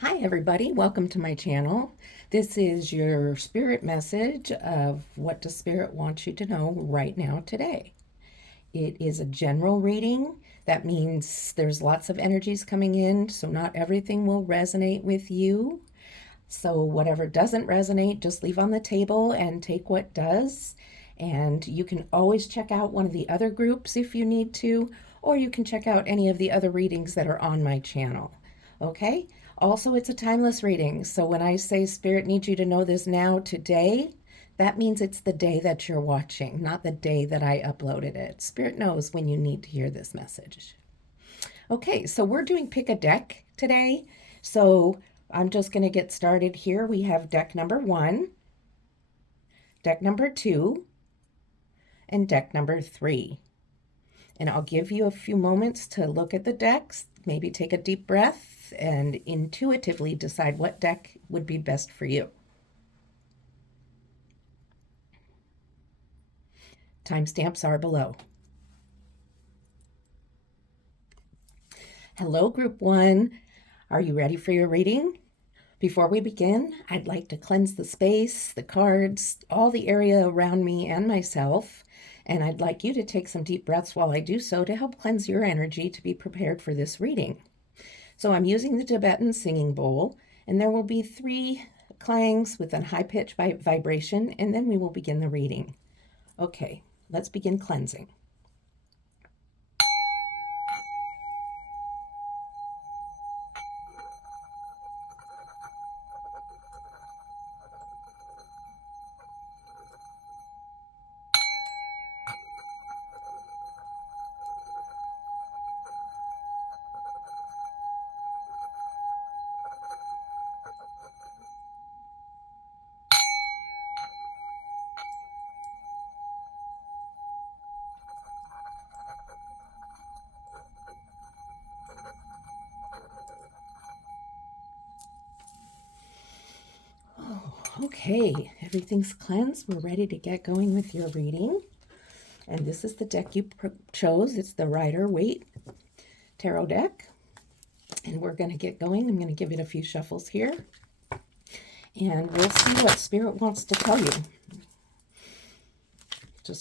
Hi everybody, welcome to my channel. This is your spirit message of what does spirit want you to know right now today. It is a general reading. That means there's lots of energies coming in, so not everything will resonate with you. So whatever doesn't resonate, just leave on the table and take what does. And you can always check out one of the other groups if you need to, or you can check out any of the other readings that are on my channel. Okay? Also, it's a timeless reading. So when I say Spirit needs you to know this now, today, that means it's the day that you're watching, not the day that I uploaded it. Spirit knows when you need to hear this message. Okay, so we're doing pick a deck today. So I'm just going to get started here. We have deck number 1, deck number 2, and deck number 3. And I'll give you a few moments to look at the decks, maybe take a deep breath, and intuitively decide what deck would be best for you. Timestamps are below. Hello, Group 1. Are you ready for your reading? Before we begin, I'd like to cleanse the space, the cards, all the area around me and myself, and I'd like you to take some deep breaths while I do so to help cleanse your energy to be prepared for this reading. So I'm using the Tibetan singing bowl, and there will be 3 clangs with a high-pitched vibration, and then we will begin the reading. Okay, let's begin cleansing. Okay, everything's cleansed. We're ready to get going with your reading. And this is the deck you chose. It's the Rider-Waite Tarot deck. And we're going to get going. I'm going to give it a few shuffles here. And we'll see what Spirit wants to tell you.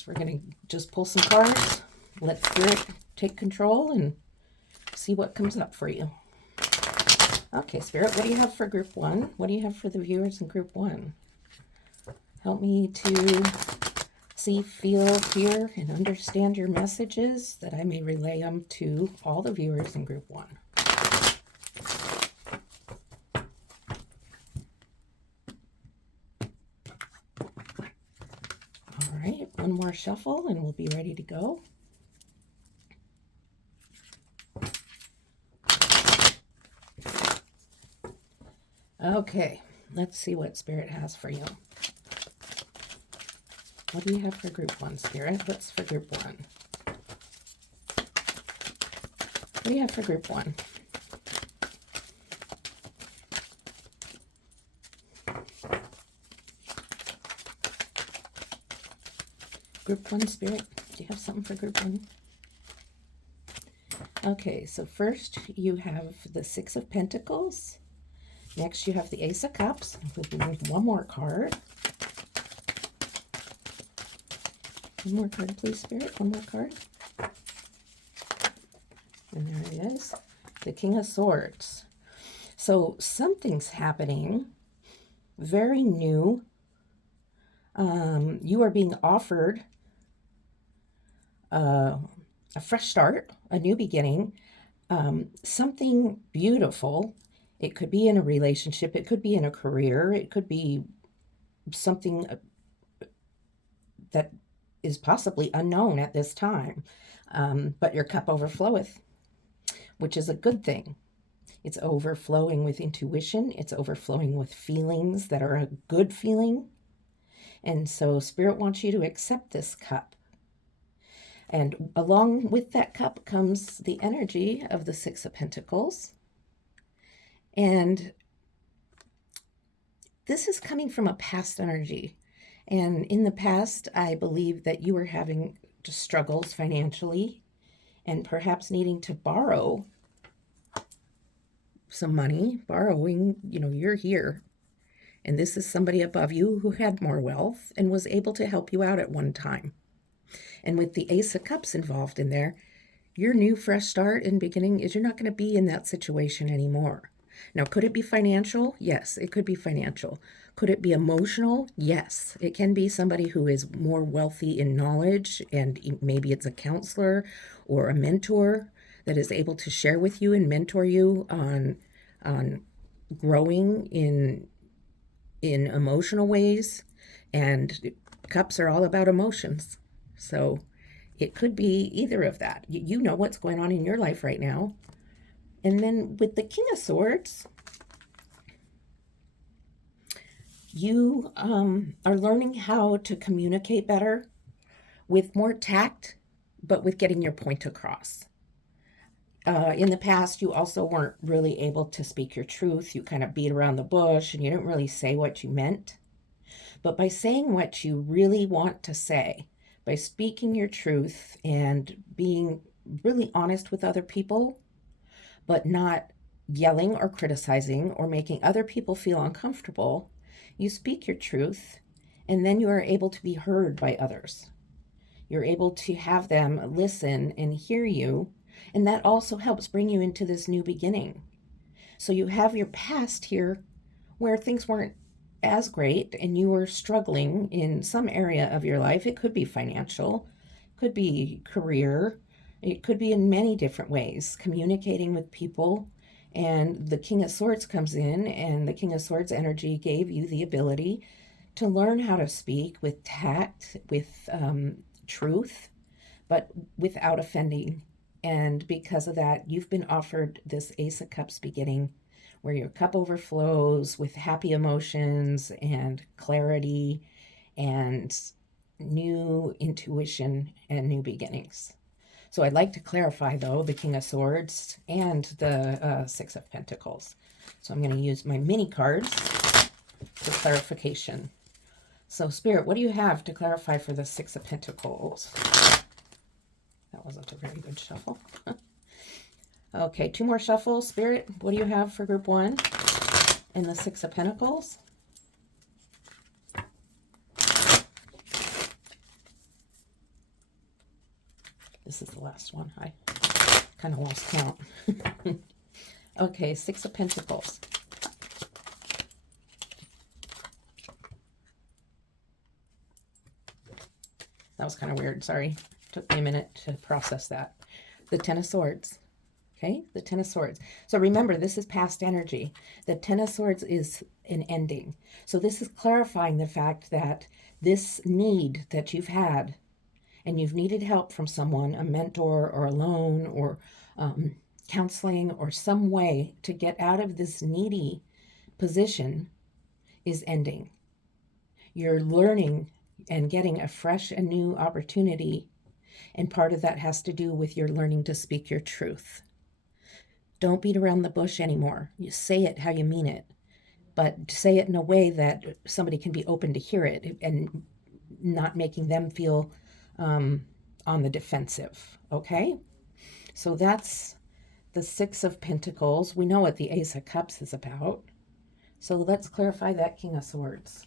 We're going to just pull some cards, let Spirit take control, and see what comes up for you. Okay, Spirit, what do you have for Group 1? What do you have for the viewers in Group 1? Help me to see, feel, hear, and understand your messages that I may relay them to all the viewers in Group 1. All right, one more shuffle and we'll be ready to go. Okay, let's see what Spirit has for you. What do you have for Group 1, Spirit? What's for Group 1? What do you have for Group 1? Group 1, Spirit, do you have something for Group 1? Okay, so first you have the Six of Pentacles. Next you have the Ace of Cups. We'll move one more card. One more card, please, Spirit. One more card. And there it is. The King of Swords. So something's happening. Very new. You are being offered a fresh start, a new beginning, something beautiful. It could be in a relationship. It could be in a career. It could be something that is possibly unknown at this time. But your cup overfloweth, which is a good thing. It's overflowing with intuition. It's overflowing with feelings that are a good feeling. And so Spirit wants you to accept this cup. And along with that cup comes the energy of the Six of Pentacles. And this is coming from a past energy. And in the past, I believe that you were having struggles financially and perhaps needing to borrow some money, borrowing, you're here. And this is somebody above you who had more wealth and was able to help you out at one time. And with the Ace of Cups involved in there, your new fresh start and beginning is you're not going to be in that situation anymore. Now, could it be financial? Yes, it could be financial. Could it be emotional? Yes. It can be somebody who is more wealthy in knowledge, and maybe it's a counselor or a mentor that is able to share with you and mentor you on growing in emotional ways. And cups are all about emotions. So it could be either of that. You know what's going on in your life right now. And then with the King of Swords, you are learning how to communicate better with more tact, but with getting your point across. In the past, you also weren't really able to speak your truth. You kind of beat around the bush and you didn't really say what you meant. But by saying what you really want to say, by speaking your truth and being really honest with other people, but not yelling or criticizing or making other people feel uncomfortable, you speak your truth, and then you are able to be heard by others. You're able to have them listen and hear you, and that also helps bring you into this new beginning. So you have your past here where things weren't as great and you were struggling in some area of your life. It could be financial, could be career, it could be in many different ways, communicating with people. And the King of Swords comes in, and the King of Swords energy gave you the ability to learn how to speak with tact, with truth, but without offending. And because of that, you've been offered this Ace of Cups beginning where your cup overflows with happy emotions and clarity and new intuition and new beginnings. So I'd like to clarify, though, the King of Swords and the Six of Pentacles. So I'm going to use my mini cards for clarification. So, Spirit, what do you have to clarify for the Six of Pentacles? That wasn't a very good shuffle. Okay, 2 more shuffles. Spirit, what do you have for group 1 and the Six of Pentacles? This is the last one. I kind of lost count. Okay, Six of Pentacles. That was kind of weird. Sorry. Took me a minute to process that. The Ten of Swords. Okay, the Ten of Swords. So remember, this is past energy. The Ten of Swords is an ending. So this is clarifying the fact that this need that you've had, and you've needed help from someone, a mentor or a loan or counseling or some way to get out of this needy position, is ending. You're learning and getting a fresh and new opportunity, and part of that has to do with your learning to speak your truth. Don't beat around the bush anymore. You say it how you mean it, but say it in a way that somebody can be open to hear it and not making them feel on the defensive, okay? So that's the Six of Pentacles. We know what the Ace of Cups is about. So let's clarify that King of Swords.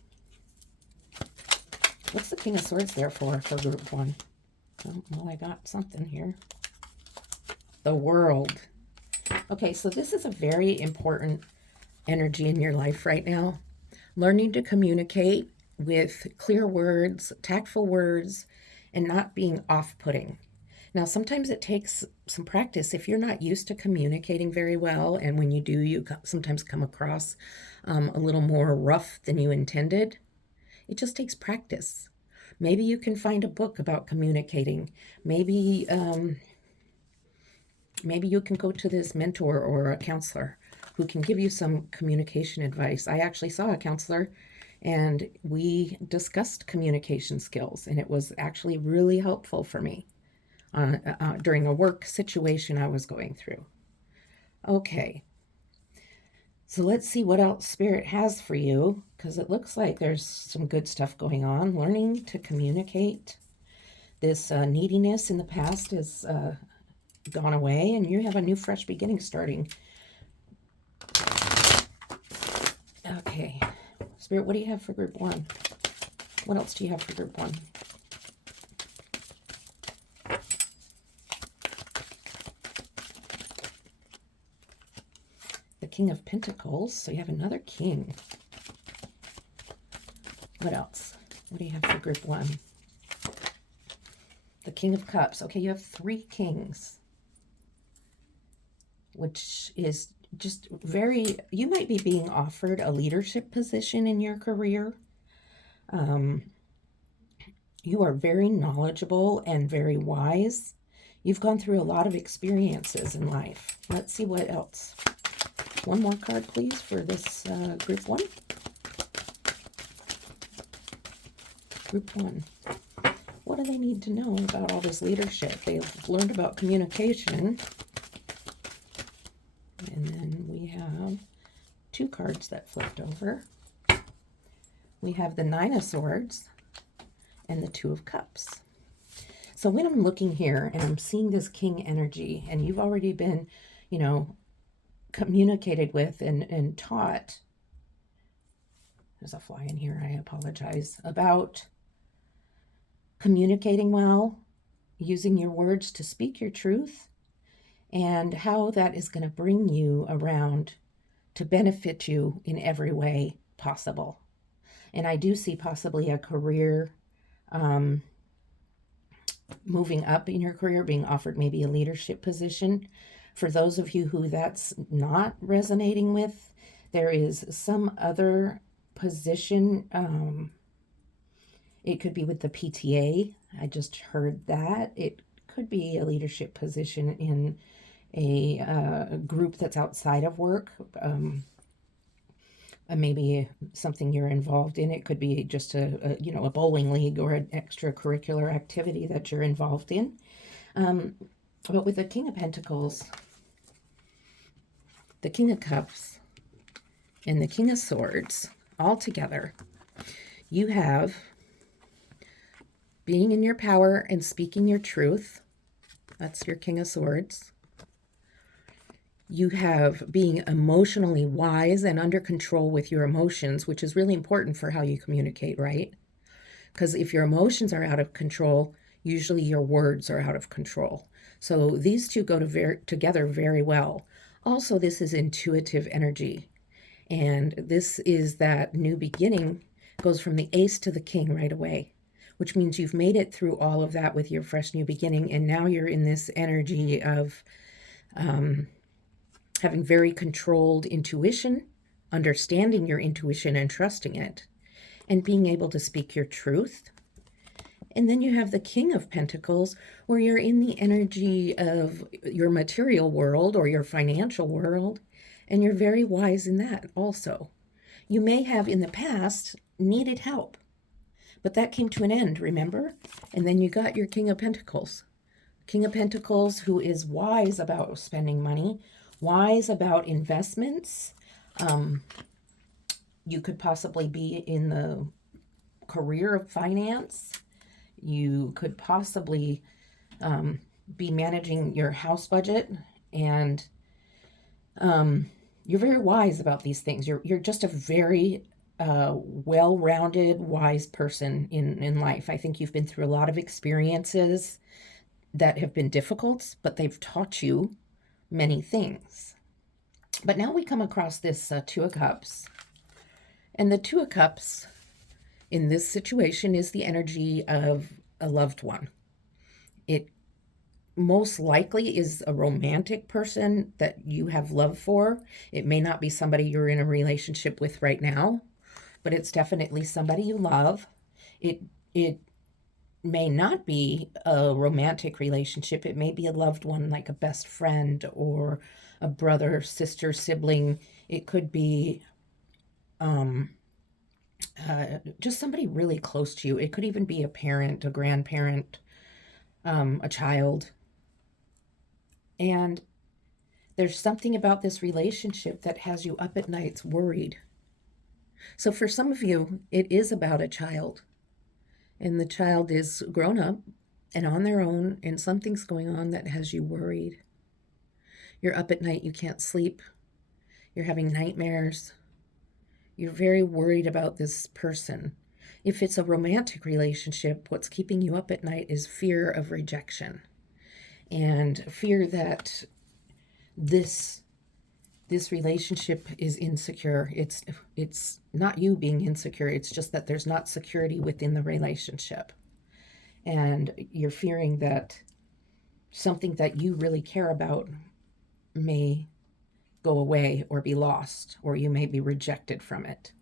What's the King of Swords there for group 1? Oh, well, I got something here. The World. Okay, so this is a very important energy in your life right now. Learning to communicate with clear words, tactful words, and not being off-putting. Now, sometimes it takes some practice. If you're not used to communicating very well, and when you do, you sometimes come across a little more rough than you intended, it just takes practice. Maybe you can find a book about communicating. Maybe you can go to this mentor or a counselor who can give you some communication advice. I actually saw a counselor and we discussed communication skills, and it was actually really helpful for me during a work situation I was going through. Okay, so let's see what else Spirit has for you, because it looks like there's some good stuff going on. Learning to communicate. This neediness in the past is gone away, and you have a new fresh beginning starting. Okay. Spirit, what do you have for group 1? What else do you have for group 1? The King of Pentacles. So you have another king. What else? What do you have for group 1? The King of Cups. Okay, you have 3 kings, which is just very, you might be being offered a leadership position in your career. You are very knowledgeable and very wise. You've gone through a lot of experiences in life. Let's see what else. One more card, please, for this group 1. Group 1. What do they need to know about all this leadership? They've learned about communication. And then we have 2 cards that flipped over. We have the 9 of Swords and the 2 of Cups. So when I'm looking here and I'm seeing this king energy, and you've already been, you know, communicated with and taught, there's a fly in here, I apologize, about communicating well, using your words to speak your truth, and how that is going to bring you around to benefit you in every way possible. And I do see possibly a career, moving up in your career, being offered maybe a leadership position. For those of you who that's not resonating with, there is some other position. It could be with the PTA. I just heard that. It could be a leadership position in a group that's outside of work. Maybe something you're involved in. It could be just a bowling league or an extracurricular activity that you're involved in. But with the King of Pentacles, the King of Cups, and the King of Swords all together, you have being in your power and speaking your truth. That's your King of Swords. You have being emotionally wise and under control with your emotions, which is really important for how you communicate, right? Because if your emotions are out of control, usually your words are out of control. So these two go together very well. Also, this is intuitive energy. And this is that new beginning, goes from the Ace to the King right away, which means you've made it through all of that with your fresh new beginning. And now you're in this energy of having very controlled intuition, understanding your intuition and trusting it, and being able to speak your truth. And then you have the King of Pentacles, where you're in the energy of your material world or your financial world, and you're very wise in that also. You may have in the past needed help, but that came to an end, remember? And then you got your King of Pentacles. King of Pentacles, who is wise about spending money, wise about investments. You could possibly be in the career of finance. You could possibly be managing your house budget, and you're very wise about these things. You're just a very well-rounded, wise person in life. I think you've been through a lot of experiences that have been difficult, but they've taught you many things. But now we come across this 2 of Cups. And the 2 of Cups in this situation is the energy of a loved one. It most likely is a romantic person that you have love for. It may not be somebody you're in a relationship with right now, but it's definitely somebody you love. It may not be a romantic relationship. It may be a loved one, like a best friend or a brother, sister, sibling. It could be just somebody really close to you. It could even be a parent, a grandparent, a child. And there's something about this relationship that has you up at nights worried. So for some of you, it is about a child. And the child is grown up and on their own, and something's going on that has you worried. You're up at night, you can't sleep. You're having nightmares. You're very worried about this person. If it's a romantic relationship, what's keeping you up at night is fear of rejection and fear that this relationship is insecure. It's not you being insecure. It's just that there's not security within the relationship. And you're fearing that something that you really care about may go away or be lost, or you may be rejected from it.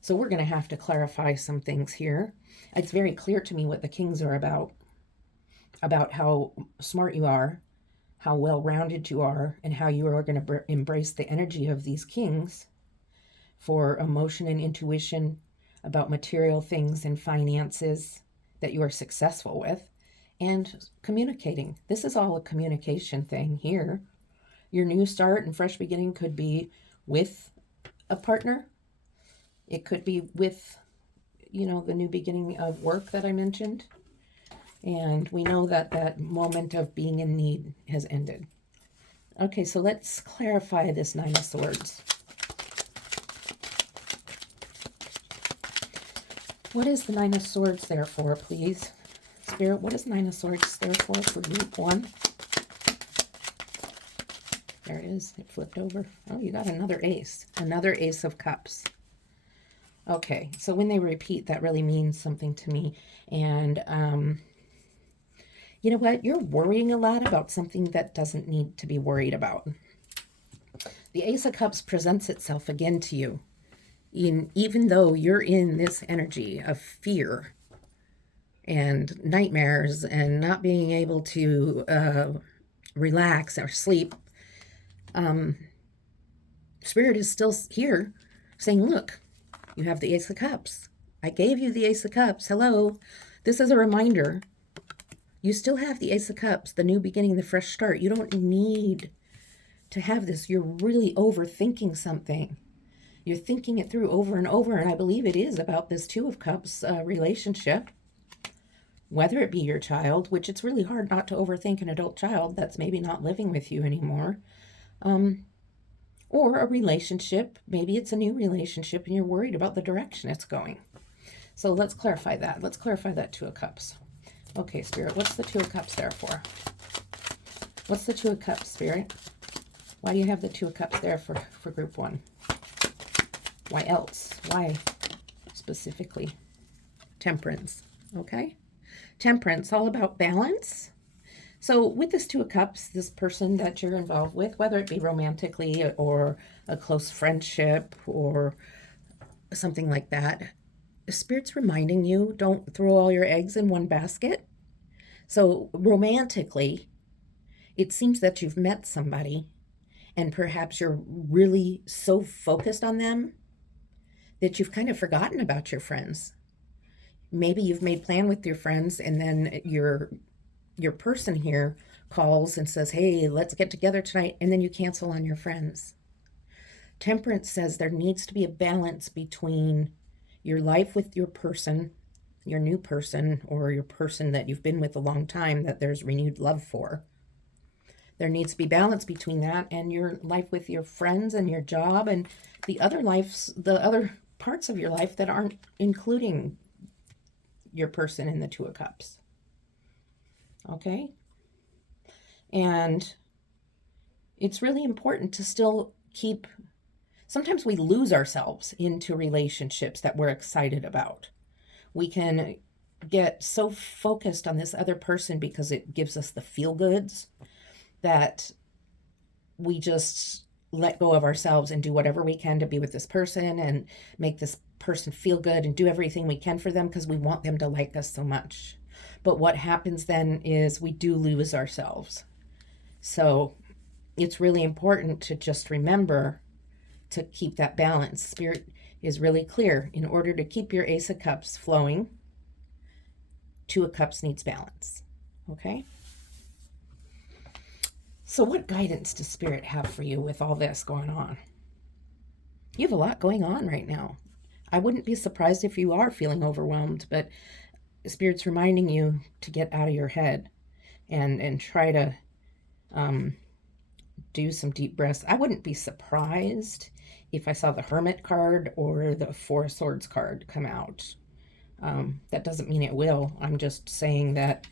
So we're going to have to clarify some things here. It's very clear to me what the kings are about how smart you are, how well-rounded you are, and how you are going to embrace the energy of these kings for emotion and intuition about material things and finances that you are successful with, and communicating. This is all a communication thing here. Your new start and fresh beginning could be with a partner. It could be with, the new beginning of work that I mentioned. And we know that that moment of being in need has ended. Okay, so let's clarify this Nine of Swords. What is the Nine of Swords there for, please? Spirit, what is Nine of Swords there for group 1? There it is. It flipped over. Oh, you got another ace. Another Ace of Cups. Okay, so when they repeat, that really means something to me. And you know what? You're worrying a lot about something that doesn't need to be worried about. The Ace of Cups presents itself again to you. Even though you're in this energy of fear and nightmares and not being able to relax or sleep, Spirit is still here saying, look, you have the Ace of Cups. I gave you the Ace of Cups. Hello. This is a reminder. You still have the Ace of Cups, the new beginning, the fresh start. You don't need to have this. You're really overthinking something. You're thinking it through over and over, and I believe it is about this Two of Cups relationship. Whether it be your child, which it's really hard not to overthink an adult child that's maybe not living with you anymore, or a relationship. Maybe it's a new relationship and you're worried about the direction it's going. So let's clarify that. Let's clarify that Two of Cups. Okay, Spirit, what's the Two of Cups there for? What's the Two of Cups, Spirit? Why do you have the Two of Cups there for group 1? Why else? Why specifically? Temperance, okay? Temperance, all about balance. So with this Two of Cups, this person that you're involved with, whether it be romantically or a close friendship or something like that, the Spirit's reminding you, don't throw all your eggs in one basket. So romantically, it seems that you've met somebody and perhaps you're really so focused on them that you've kind of forgotten about your friends. Maybe you've made plan with your friends and then your person here calls and says, hey, let's get together tonight, and then you cancel on your friends. Temperance says there needs to be a balance between your life with your person, your new person, or your person that you've been with a long time that there's renewed love for. There needs to be balance between that and your life with your friends and your job and the other parts of your life that aren't including your person in the Two of Cups. Okay? And it's really important to still keep... Sometimes we lose ourselves into relationships that we're excited about. We can get so focused on this other person because it gives us the feel-goods that we just let go of ourselves and do whatever we can to be with this person and make this person feel good and do everything we can for them because we want them to like us so much. But what happens then is we do lose ourselves. So it's really important to just remember to keep that balance. Spirit is really clear. In order to keep your Ace of Cups flowing, Two of Cups needs balance. Okay? So what guidance does Spirit have for you with all this going on? You have a lot going on right now. I wouldn't be surprised if you are feeling overwhelmed, but Spirit's reminding you to get out of your head and try to do some deep breaths. I wouldn't be surprised if I saw the Hermit card or the Four of Swords card come out. That doesn't mean it will. I'm just saying that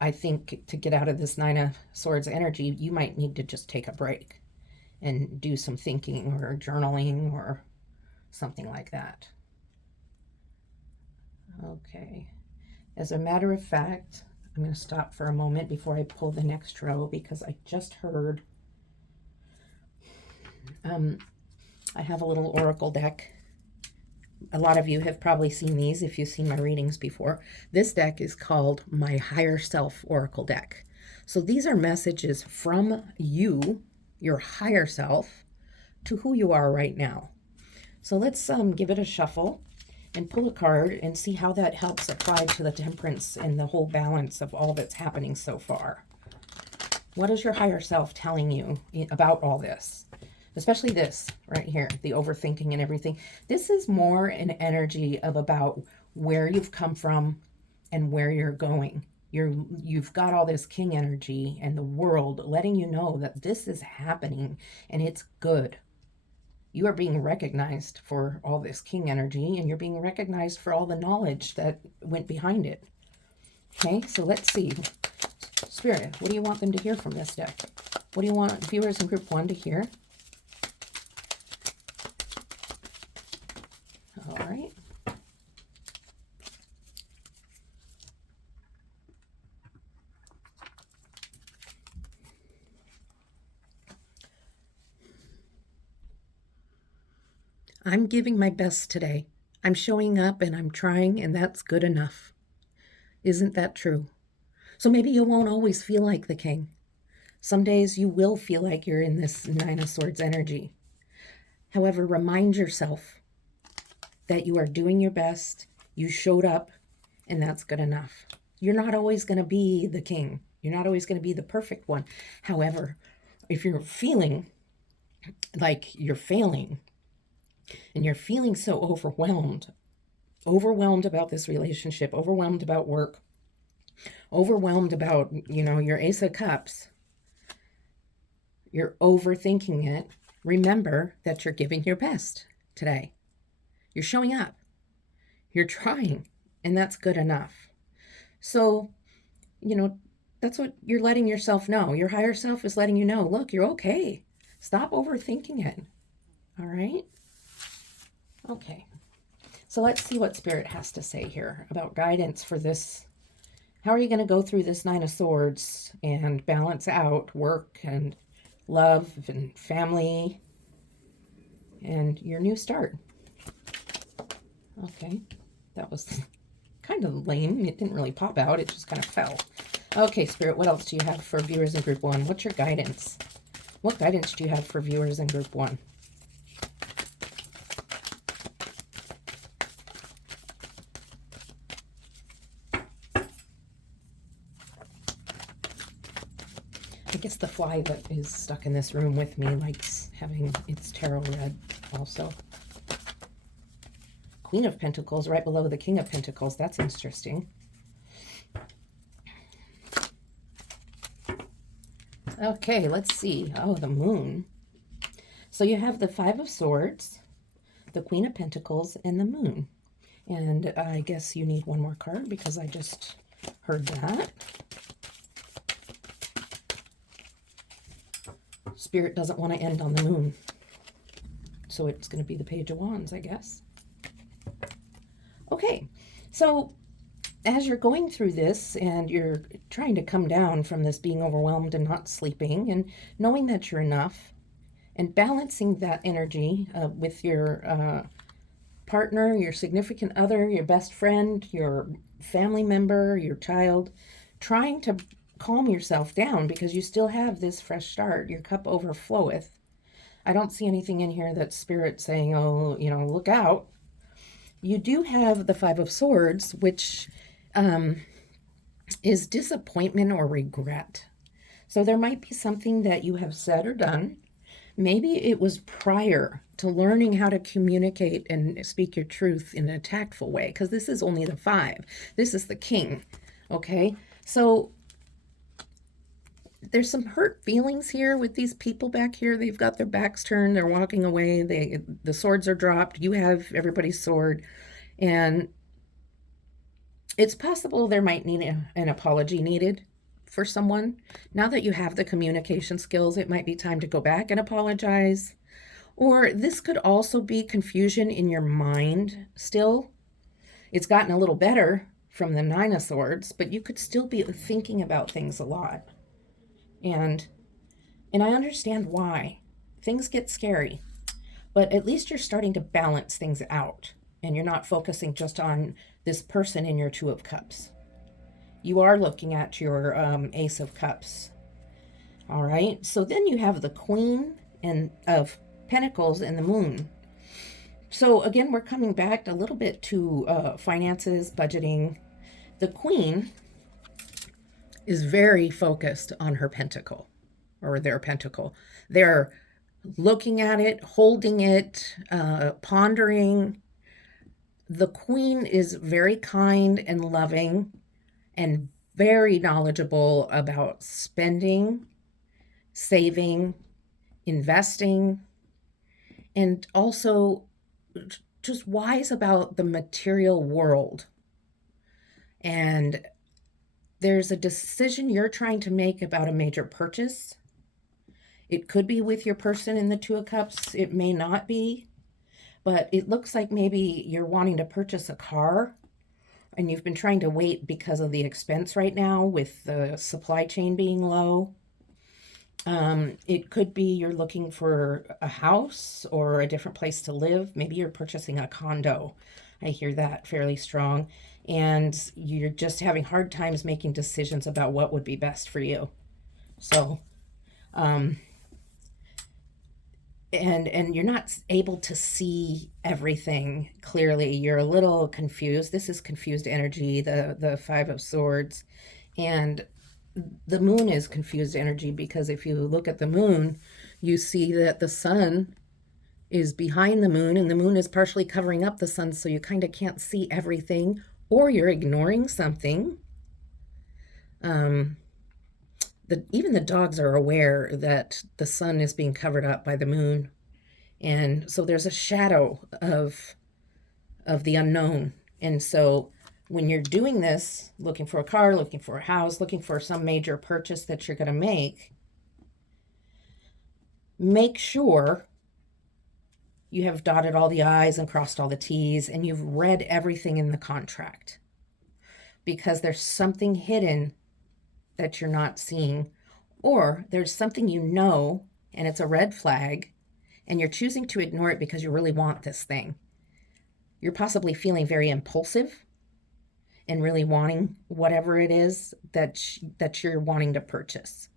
I think to get out of this Nine of Swords energy, you might need to just take a break and do some thinking or journaling or something like that. Okay. As a matter of fact, I'm going to stop for a moment before I pull the next row because I just heard I have a little oracle deck. A lot of you have probably seen these if you've seen my readings before. This deck is called my Higher Self Oracle deck. So these are messages from you, your higher self, to who you are right now. So let's give it a shuffle and pull a card and see how that helps apply to the temperance and the whole balance of all that's happening so far. What is your higher self telling you about all this? Especially this right here, the overthinking and everything. This is more an energy of about where you've come from and where you're going. You've got all this king energy and the world letting you know that this is happening and it's good. You are being recognized for all this king energy, and you're being recognized for all the knowledge that went behind it. Okay, so let's see. Spirit, what do you want them to hear from this deck? What do you want viewers in group 1 to hear? All right. I'm giving my best today. I'm showing up and I'm trying, and that's good enough. Isn't that true? So maybe you won't always feel like the king. Some days you will feel like you're in this Nine of Swords energy. However, remind yourself that you are doing your best, you showed up, and that's good enough. You're not always going to be the king. You're not always going to be the perfect one. However, if you're feeling like you're failing and you're feeling so overwhelmed about this relationship, overwhelmed about work, overwhelmed about, your Ace of Cups, you're overthinking it, remember that you're giving your best today. You're showing up. You're trying, and that's good enough. So, that's what you're letting yourself know. Your higher self is letting you know, look, you're okay. Stop overthinking it. All right? Okay. So let's see what Spirit has to say here about guidance for this. How are you going to go through this Nine of Swords and balance out work and love and family and your new start? Okay. That was kind of lame. It didn't really pop out. It just kind of fell. Okay, Spirit, what else do you have for viewers in group 1? What's your guidance? What guidance do you have for viewers in group 1? I guess the fly that is stuck in this room with me likes having its tarot read also. Queen of Pentacles right below the King of Pentacles. That's interesting. Okay, let's see. Oh, the Moon. So you have the Five of Swords, the Queen of Pentacles, and the Moon. And I guess you need one more card because I just heard that. Spirit doesn't want to end on the Moon. So it's going to be the Page of Wands, I guess. Okay, so as you're going through this and you're trying to come down from this being overwhelmed and not sleeping and knowing that you're enough and balancing that energy with your partner, your significant other, your best friend, your family member, your child, trying to calm yourself down because you still have this fresh start. Your cup overfloweth. I don't see anything in here that's Spirit saying, oh, look out. You do have the Five of Swords, which is disappointment or regret. So there might be something that you have said or done. Maybe it was prior to learning how to communicate and speak your truth in a tactful way, because this is only the 5. This is the King, okay? So there's some hurt feelings here with these people back here. They've got their backs turned, they're walking away, the swords are dropped. You have everybody's sword, and it's possible there might need an apology needed for someone. Now that you have the communication skills, it might be time to go back and apologize. Or this could also be confusion in your mind still. It's gotten a little better from the Nine of Swords, but you could still be thinking about things a lot. And I understand why. Things get scary, but at least you're starting to balance things out and you're not focusing just on this person in your Two of Cups. You are looking at your Ace of Cups. All right. So then you have the Queen and of Pentacles and the Moon. So again, we're coming back a little bit to finances, budgeting. The Queen is very focused on her pentacle or their pentacle. They're looking at it, holding it, pondering. The Queen is very kind and loving and very knowledgeable about spending, saving, investing, and also just wise about the material world. And there's a decision you're trying to make about a major purchase. It could be with your person in the Two of Cups. It may not be, but it looks like maybe you're wanting to purchase a car and you've been trying to wait because of the expense right now with the supply chain being low. It could be you're looking for a house or a different place to live. Maybe you're purchasing a condo. I hear that fairly strong. And you're just having hard times making decisions about what would be best for you. So, and you're not able to see everything clearly. You're a little confused. This is confused energy, the Five of Swords. And the Moon is confused energy because if you look at the Moon, you see that the Sun is behind the Moon and the Moon is partially covering up the Sun, so you kind of can't see everything, or you're ignoring something. Even the dogs are aware that the Sun is being covered up by the Moon, and so there's a shadow of the unknown. And so when you're doing this, looking for a car, looking for a house, looking for some major purchase that you're going to make sure you have dotted all the I's and crossed all the T's and you've read everything in the contract, because there's something hidden that you're not seeing, or there's something you know and it's a red flag and you're choosing to ignore it because you really want this thing. You're possibly feeling very impulsive and really wanting whatever it is that you're wanting to purchase.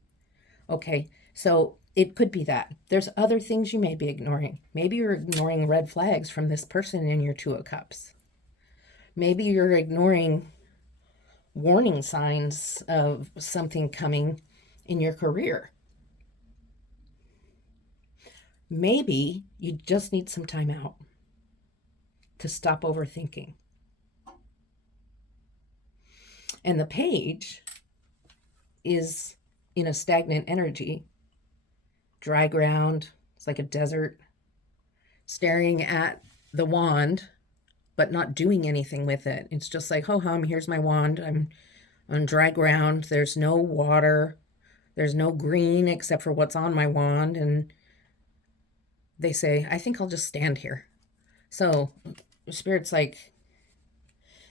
Okay, so it could be that. There's other things you may be ignoring. Maybe you're ignoring red flags from this person in your Two of Cups. Maybe you're ignoring warning signs of something coming in your career. Maybe you just need some time out to stop overthinking. And the Page is in a stagnant energy, dry ground. It's like a desert, staring at the wand, but not doing anything with it. It's just like, ho hum, here's my wand. I'm on dry ground. There's no water. There's no green except for what's on my wand. And they say, I think I'll just stand here. So Spirit's like,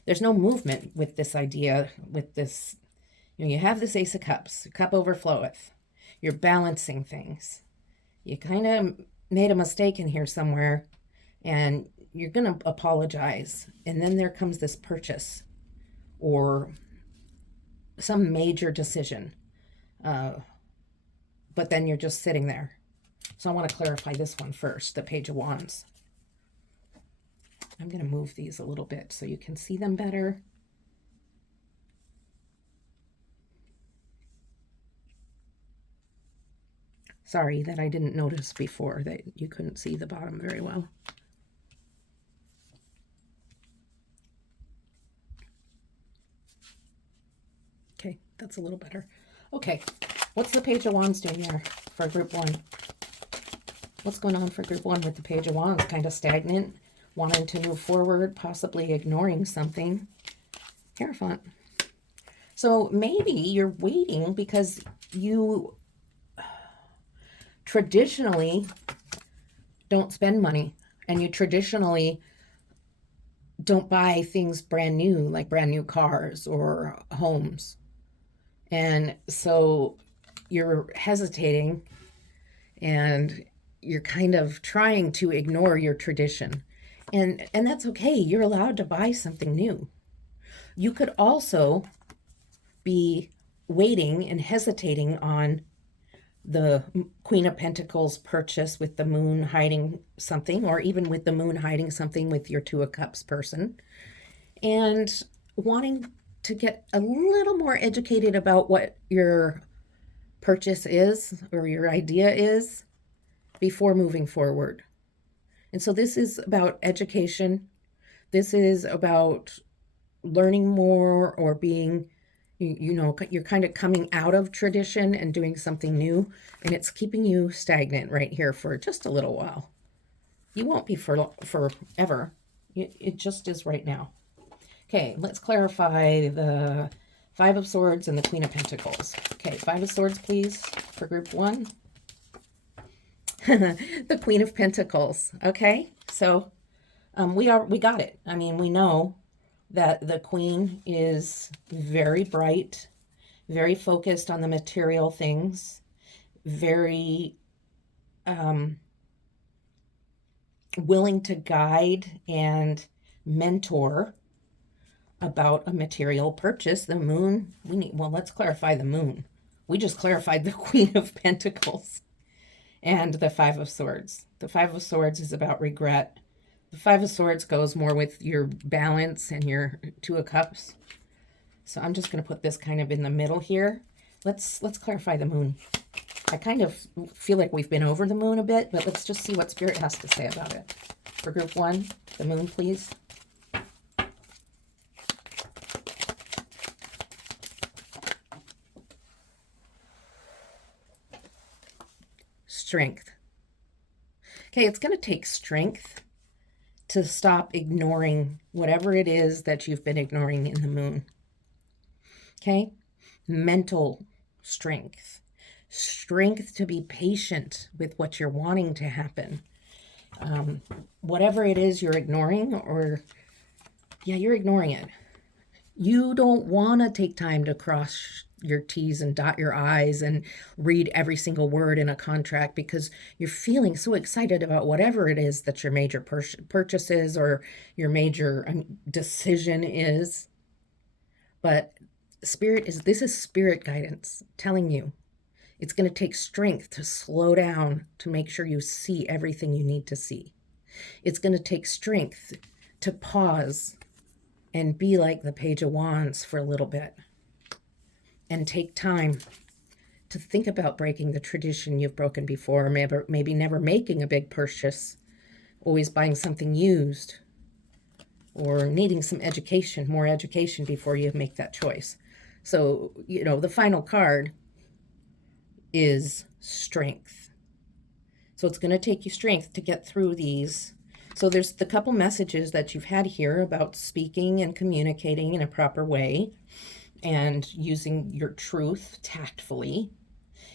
there's no movement with this idea, with this, you have this Ace of Cups, cup overfloweth. You're balancing things. You kind of made a mistake in here somewhere, and you're going to apologize. And then there comes this purchase or some major decision. But then you're just sitting there. So I want to clarify this one first, the Page of Wands. I'm going to move these a little bit so you can see them better. Sorry that I didn't notice before that you couldn't see the bottom very well. Okay, that's a little better. Okay, What's the Page of Wands doing here for group one? What's going on for group one with the Page of Wands? Kind of stagnant, wanting to move forward, possibly ignoring something. Hierophant. So maybe you're waiting because you traditionally don't spend money, and you traditionally don't buy things brand new, like brand new cars or homes. And so you're hesitating, and you're kind of trying to ignore your tradition. And that's okay. You're allowed to buy something new. You could also be waiting and hesitating on the Queen of Pentacles purchase with the moon hiding something, or even with the moon hiding something with your Two of Cups person, and wanting to get a little more educated about what your purchase is or your idea is before moving forward. And so this is about education. This is about learning more, or being, you know, you're kind of coming out of tradition and doing something new, and it's keeping you stagnant right here for just a little while. You won't be for forever. It just is right now. Okay, let's clarify the Five of Swords and the Queen of Pentacles. Okay, Five of Swords, please, for group one. The Queen of Pentacles. Okay, so we got it. I mean, we know that the Queen is very bright, very focused on the material things, very willing to guide and mentor about a material purchase. The moon, well, let's clarify the moon. We just clarified the Queen of Pentacles and the Five of Swords. The Five of Swords is about regret. The Five of Swords goes more with your balance and your Two of Cups. So I'm just going to put this kind of in the middle here. Let's clarify the moon. I kind of feel like we've been over the moon a bit, but let's just see what Spirit has to say about it. For group one, the moon, please. Strength. Okay, it's going to take strength to stop ignoring whatever it is that you've been ignoring in the moon. Okay? Mental strength. Strength to be patient with what you're wanting to happen. Whatever it is you're ignoring, or, yeah, you're ignoring it. You don't want to take time to cross your T's and dot your I's and read every single word in a contract because you're feeling so excited about whatever it is that your major purchases or your major decision is. But this is Spirit guidance telling you it's going to take strength to slow down to make sure you see everything you need to see. It's going to take strength to pause and be like the Page of Wands for a little bit, and take time to think about breaking the tradition you've broken before, maybe never making a big purchase, always buying something used, or needing some education, more education before you make that choice. So, you know, the final card is strength. So it's going to take you strength to get through these. So there's the couple messages that you've had here about speaking and communicating in a proper way and using your truth tactfully.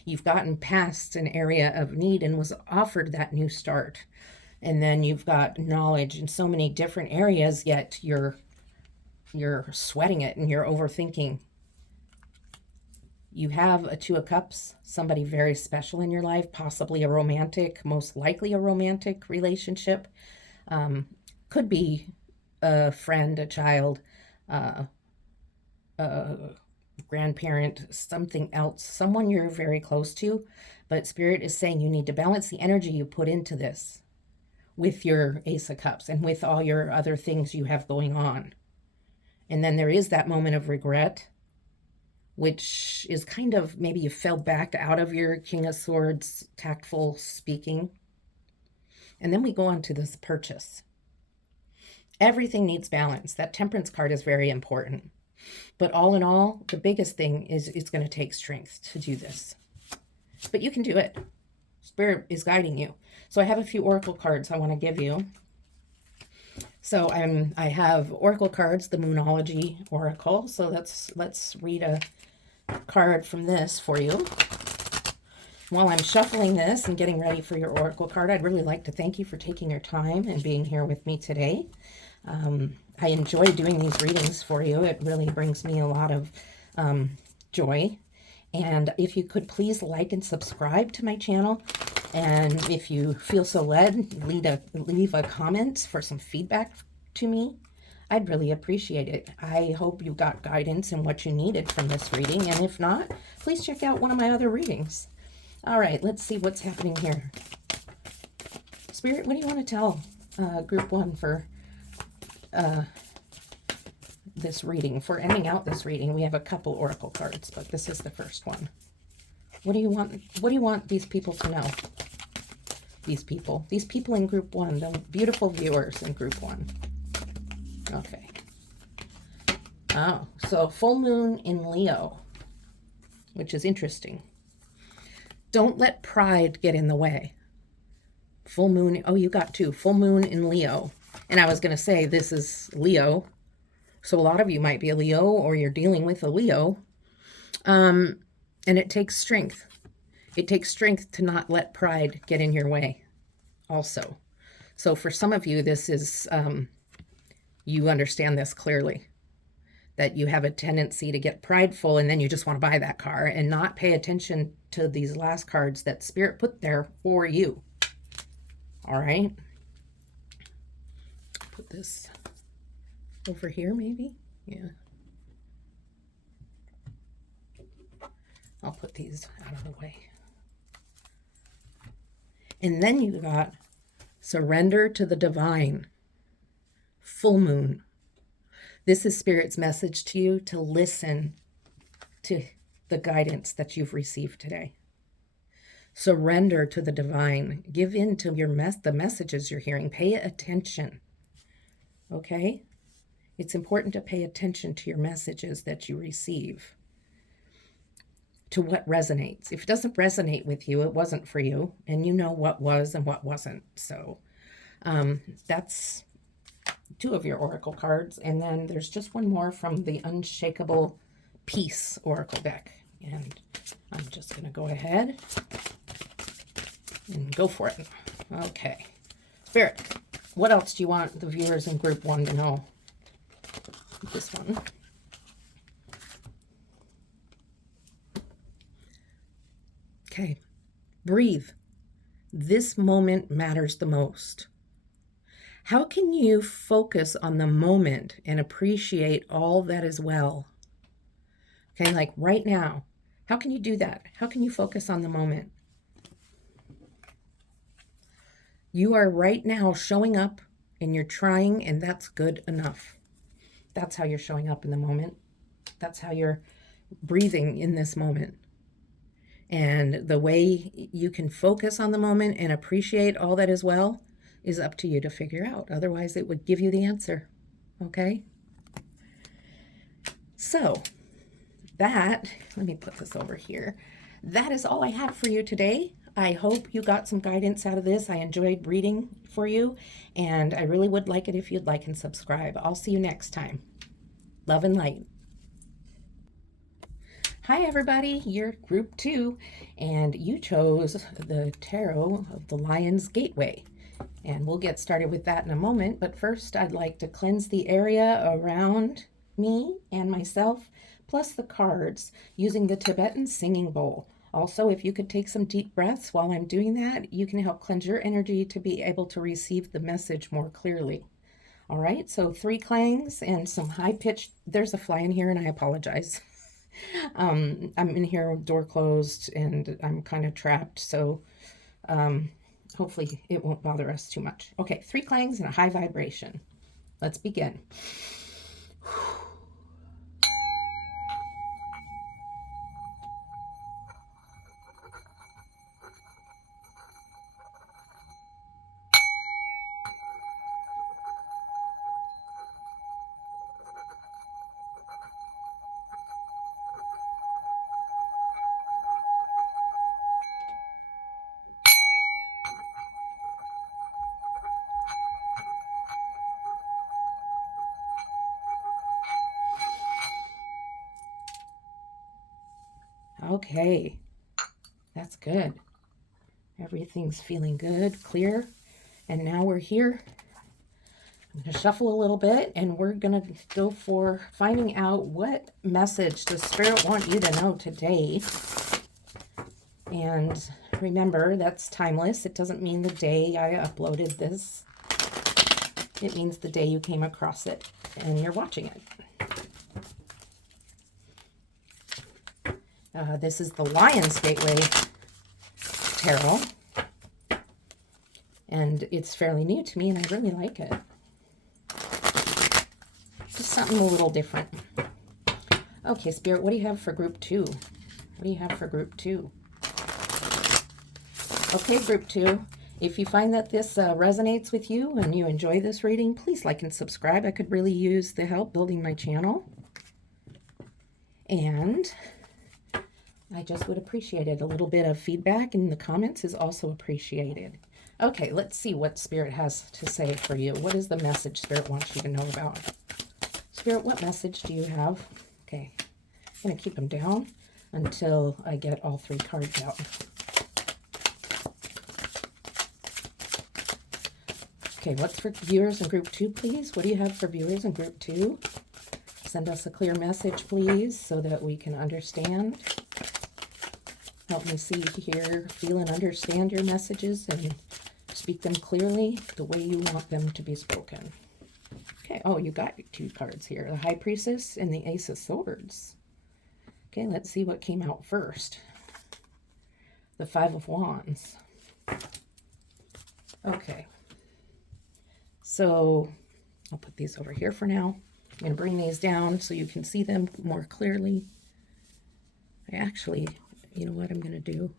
You've gotten past an area of need and was offered that new start. And then you've got knowledge in so many different areas, yet you're sweating it and you're overthinking. You have a Two of Cups, somebody very special in your life, possibly a romantic, most likely a romantic relationship. Could be a friend, a child, a grandparent, something else, someone you're very close to. But Spirit is saying you need to balance the energy you put into this with your Ace of Cups and with all your other things you have going on. And then there is that moment of regret, which is kind of maybe you fell back out of your King of Swords tactful speaking. And then we go on to this purchase. Everything needs balance. That Temperance card is very important. But all in all, the biggest thing is it's going to take strength to do this. but you can do it. Spirit is guiding you. So I have a few oracle cards I want to give you. So I have oracle cards, the Moonology Oracle. So let's read a card from this for you. While I'm shuffling this and getting ready for your oracle card, I'd really like to thank you for taking your time and being here with me today. I enjoy doing these readings for you. It really brings me a lot of joy. And if you could please like and subscribe to my channel. And if you feel so led, leave a comment for some feedback to me. I'd really appreciate it. I hope you got guidance in what you needed from this reading. And if not, please check out one of my other readings. All right, let's see what's happening here. Spirit, what do you want to tell group 1 for this reading, for ending out this reading? We have a couple oracle cards, but this is the first one. What do you want these people to know? These people in group 1, the beautiful viewers in group 1. Okay. Oh, so full moon in Leo, which is interesting. Don't let pride get in the way. Full moon, oh, you got 2. Full moon in Leo. And I was going to say, this is Leo. So a lot of you might be a Leo, or you're dealing with a Leo. And it takes strength. It takes strength to not let pride get in your way also. So for some of you, this is, you understand this clearly, that you have a tendency to get prideful and then you just want to buy that car and not pay attention to these last cards that Spirit put there for you. All right. Put this over here, maybe. Yeah. I'll put these out of the way. And then you got surrender to the divine. Full moon. This is Spirit's message to you to listen to the guidance that you've received today. Surrender to the divine. Give in to the messages you're hearing. Pay attention. Okay? It's important to pay attention to your messages that you receive, to what resonates. If it doesn't resonate with you, it wasn't for you, and you know what was and what wasn't. So that's 2 of your oracle cards, and then there's just one more from the Unshakable Peace oracle deck. And I'm just going to go ahead and go for it. Okay. Spirit, what else do you want the viewers in group 1 to know? This one. Okay. Breathe. This moment matters the most. How can you focus on the moment and appreciate all that is well? Okay, like right now, how can you do that? How can you focus on the moment? You are right now showing up and you're trying, and that's good enough. That's how you're showing up in the moment. That's how you're breathing in this moment. And the way you can focus on the moment and appreciate all that is well is up to you to figure out. Otherwise, it would give you the answer. Okay? So that, let me put this over here. That is all I have for you today. I hope you got some guidance out of this. I enjoyed reading for you, and I really would like it if you'd like and subscribe. I'll see you next time. Love and light. Hi everybody, you're group 2, and you chose the Tarot of the Lion's Gateway. And we'll get started with that in a moment, but first I'd like to cleanse the area around me and myself, plus the cards, using the Tibetan singing bowl. Also, if you could take some deep breaths while I'm doing that, you can help cleanse your energy to be able to receive the message more clearly. All right, so 3 clangs and some high-pitched, there's a fly in here and I apologize. I'm in here, door closed, and I'm kind of trapped, so hopefully it won't bother us too much. Okay, 3 clangs and a high vibration. Let's begin. Okay, that's good. Everything's feeling good, clear. And now we're here. I'm going to shuffle a little bit, and we're going to go for finding out what message does Spirit want you to know today. And remember, that's timeless. It doesn't mean the day I uploaded this. It means the day you came across it and you're watching it. This is the Lion's Gateway Tarot. And it's fairly new to me, and I really like it. Just something a little different. Okay, Spirit, what do you have for group 2? What do you have for group 2? Okay, group 2. If you find that this resonates with you and you enjoy this reading, please like and subscribe. I could really use the help building my channel. And I just would appreciate it. A little bit of feedback in the comments is also appreciated. Okay, let's see what Spirit has to say for you. What is the message Spirit wants you to know about? Spirit, what message do you have? Okay, I'm going to keep them down until I get all 3 cards out. Okay, what's for viewers in group 2, please? What do you have for viewers in group 2? Send us a clear message, please, so that we can understand. Help me see, hear, feel, and understand your messages and speak them clearly the way you want them to be spoken. Okay, oh, you got 2 cards here. The High Priestess and the Ace of Swords. Okay, let's see what came out first. The 5 of Wands. Okay. So I'll put these over here for now. I'm going to bring these down so you can see them more clearly. I actually, you know what I'm going to do?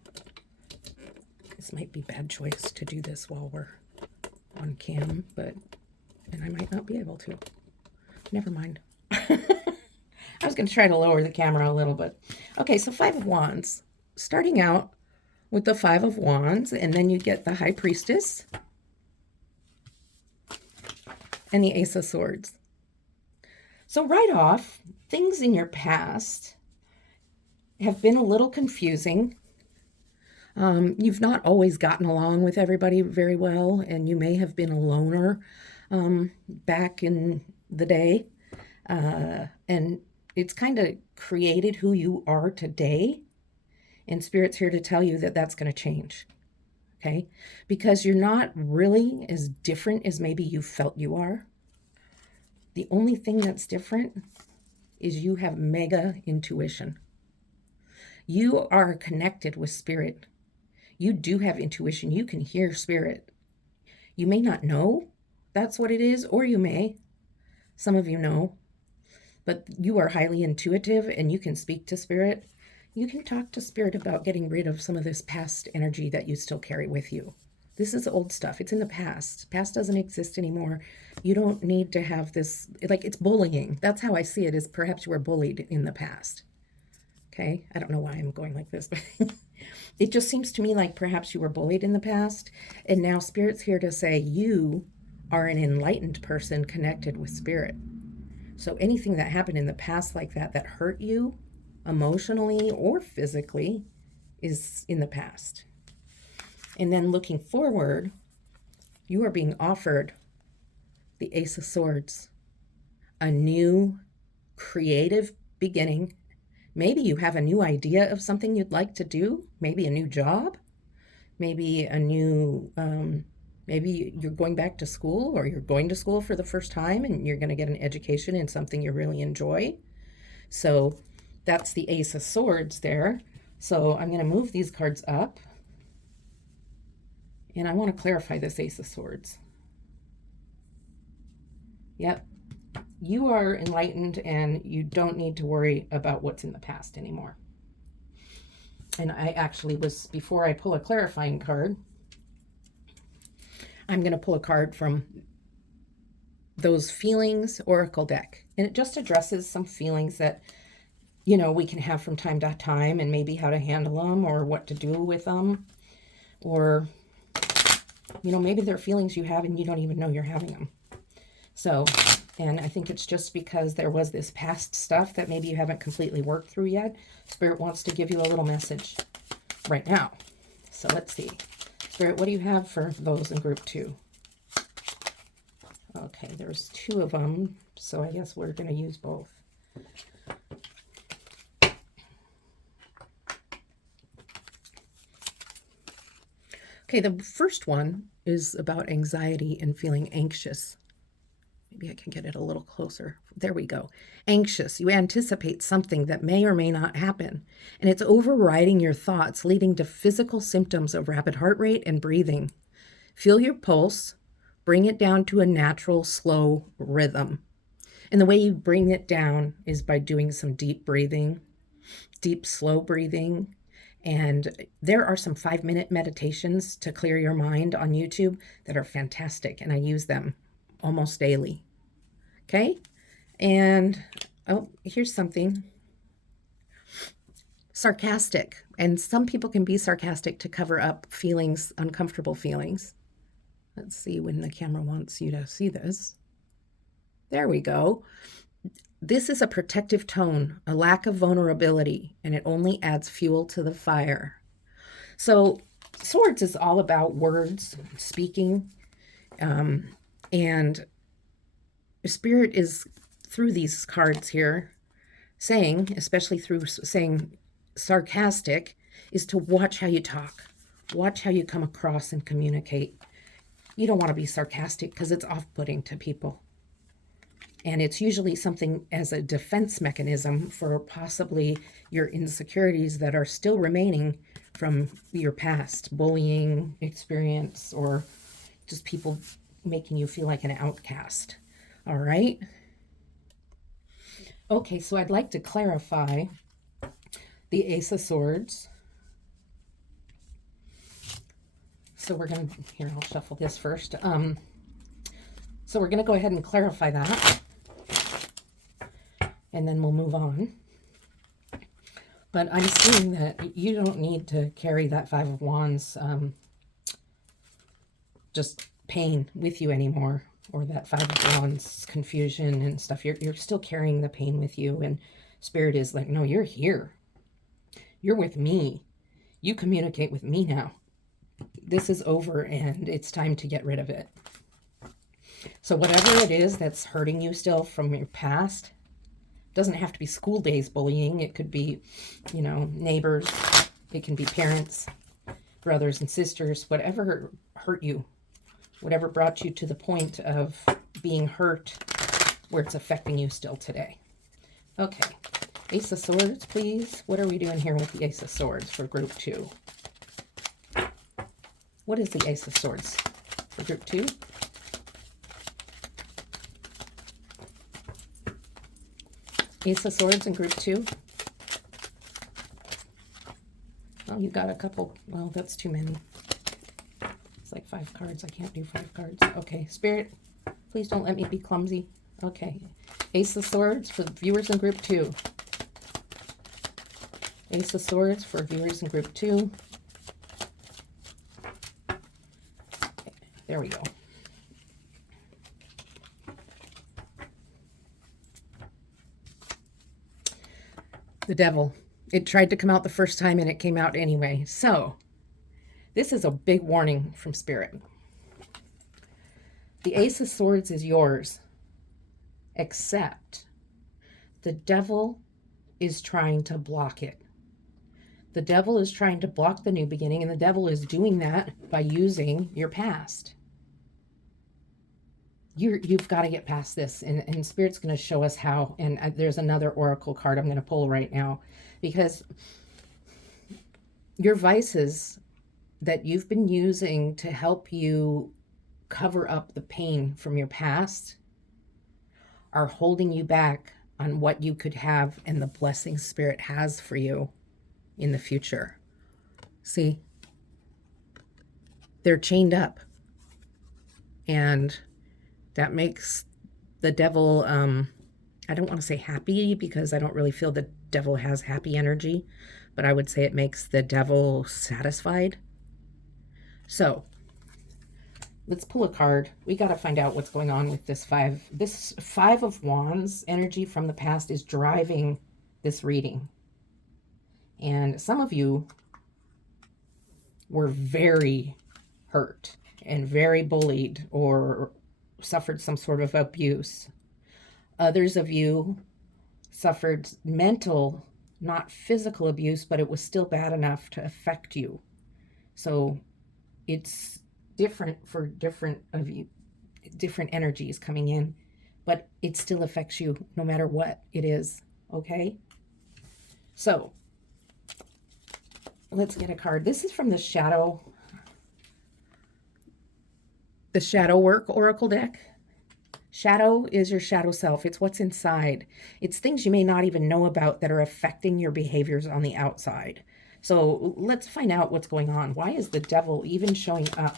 This might be a bad choice to do this while we're on cam, and I might not be able to. Never mind. I was going to try to lower the camera a little bit. Okay, so 5 of Wands. Starting out with the 5 of Wands, and then you get the High Priestess and the Ace of Swords. So right off, things in your past have been a little confusing. You've not always gotten along with everybody very well, and you may have been a loner back in the day. And it's kind of created who you are today. And Spirit's here to tell you that that's going to change. Okay? Because you're not really as different as maybe you felt you are. The only thing that's different is you have mega intuition. You are connected with Spirit. You do have intuition. You can hear Spirit. You may not know that's what it is, or you may. Some of you know. But you are highly intuitive, and you can speak to Spirit. You can talk to Spirit about getting rid of some of this past energy that you still carry with you. This is old stuff. It's in the past. Past doesn't exist anymore. You don't need to have this, like, it's bullying. That's how I see it, is perhaps you were bullied in the past. Okay? I don't know why I'm going like this, but it just seems to me like perhaps you were bullied in the past, and now Spirit's here to say you are an enlightened person connected with Spirit. So anything that happened in the past like that hurt you emotionally or physically is in the past. And then looking forward, you are being offered the Ace of Swords, a new creative beginning. Maybe you have a new idea of something you'd like to do, maybe a new job, maybe a new, maybe you're going back to school, or you're going to school for the first time and you're going to get an education in something you really enjoy. So that's the Ace of Swords there. So I'm going to move these cards up. And I want to clarify this Ace of Swords. Yep. You are enlightened, and you don't need to worry about what's in the past anymore. And I actually was, before I pull a clarifying card, I'm going to pull a card from those Feelings Oracle deck. And it just addresses some feelings that, you know, we can have from time to time, and maybe how to handle them or what to do with them. Or, you know, maybe they're feelings you have and you don't even know you're having them. So And I think it's just because there was this past stuff that maybe you haven't completely worked through yet. Spirit wants to give you a little message right now. So let's see. Spirit, what do you have for those in group 2? Okay, there's 2 of them, so I guess we're going to use both. Okay, the first one is about anxiety and feeling anxious. Maybe I can get it a little closer. There we go. Anxious. You anticipate something that may or may not happen, and it's overriding your thoughts, leading to physical symptoms of rapid heart rate and breathing. Feel your pulse. Bring it down to a natural, slow rhythm. And the way you bring it down is by doing some deep breathing, deep, slow breathing. And there are some 5-minute meditations to clear your mind on YouTube that are fantastic, and I use them almost daily. Okay? And oh, here's something. Sarcastic. And some people can be sarcastic to cover up feelings, uncomfortable feelings. Let's see when the camera wants you to see this. There we go. This is a protective tone, a lack of vulnerability, and it only adds fuel to the fire. So Swords is all about words, speaking, and Spirit is, through these cards here, saying, especially through saying sarcastic, is to watch how you talk. Watch how you come across and communicate. You don't want to be sarcastic because it's off-putting to people. And it's usually something as a defense mechanism for possibly your insecurities that are still remaining from your past bullying experience, or just people making you feel like an outcast. All right. Okay, so I'd like to clarify the Ace of Swords. So we're going to, here, I'll shuffle this first. So we're going to go ahead and clarify that, and then we'll move on. But I'm seeing that you don't need to carry that 5 of Wands, just pain with you anymore, or that 5 of Wands confusion and stuff. You're still carrying the pain with you, and Spirit is like, no, you're here. You're with me. You communicate with me now. This is over, and it's time to get rid of it. So whatever it is that's hurting you still from your past, doesn't have to be school days bullying. It could be, you know, neighbors. It can be parents, brothers and sisters, whatever hurt you, whatever brought you to the point of being hurt where it's affecting you still today. Okay. Ace of Swords, please. What are we doing here with the Ace of Swords for group 2? What is the Ace of Swords for group 2? Ace of Swords in group 2. Oh, you got a couple. Well, that's too many. It's like 5 cards. I can't do 5 cards. Okay, Spirit, please don't let me be clumsy. Okay. Ace of Swords for viewers in group 2. Ace of Swords for viewers in group 2. Okay, there we go. The Devil. It tried to come out the first time and it came out anyway. So this is a big warning from Spirit. The Ace of Swords is yours, except the Devil is trying to block it. The Devil is trying to block the new beginning, and the Devil is doing that by using your past. You've got to get past this, and Spirit's going to show us how. And there's another oracle card I'm going to pull right now, because your vices that you've been using to help you cover up the pain from your past are holding you back on what you could have and the blessings Spirit has for you in the future. See, they're chained up, and that makes the Devil, I don't want to say happy, because I don't really feel the Devil has happy energy, but I would say it makes the Devil satisfied. So Let's pull a card. We got to find out what's going on with this five. This Five of Wands energy from the past is driving this reading. And some of you were very hurt and very bullied or suffered some sort of abuse. Others of you suffered mental, not physical abuse, but it was still bad enough to affect you. So it's different for different of you, different energies coming in, but it still affects you no matter what it is. Okay? So let's get a card. This is from the Shadow Work Oracle deck. Shadow is your shadow self. It's what's inside. It's things you may not even know about that are affecting your behaviors on the outside. So let's find out what's going on. Why is the devil even showing up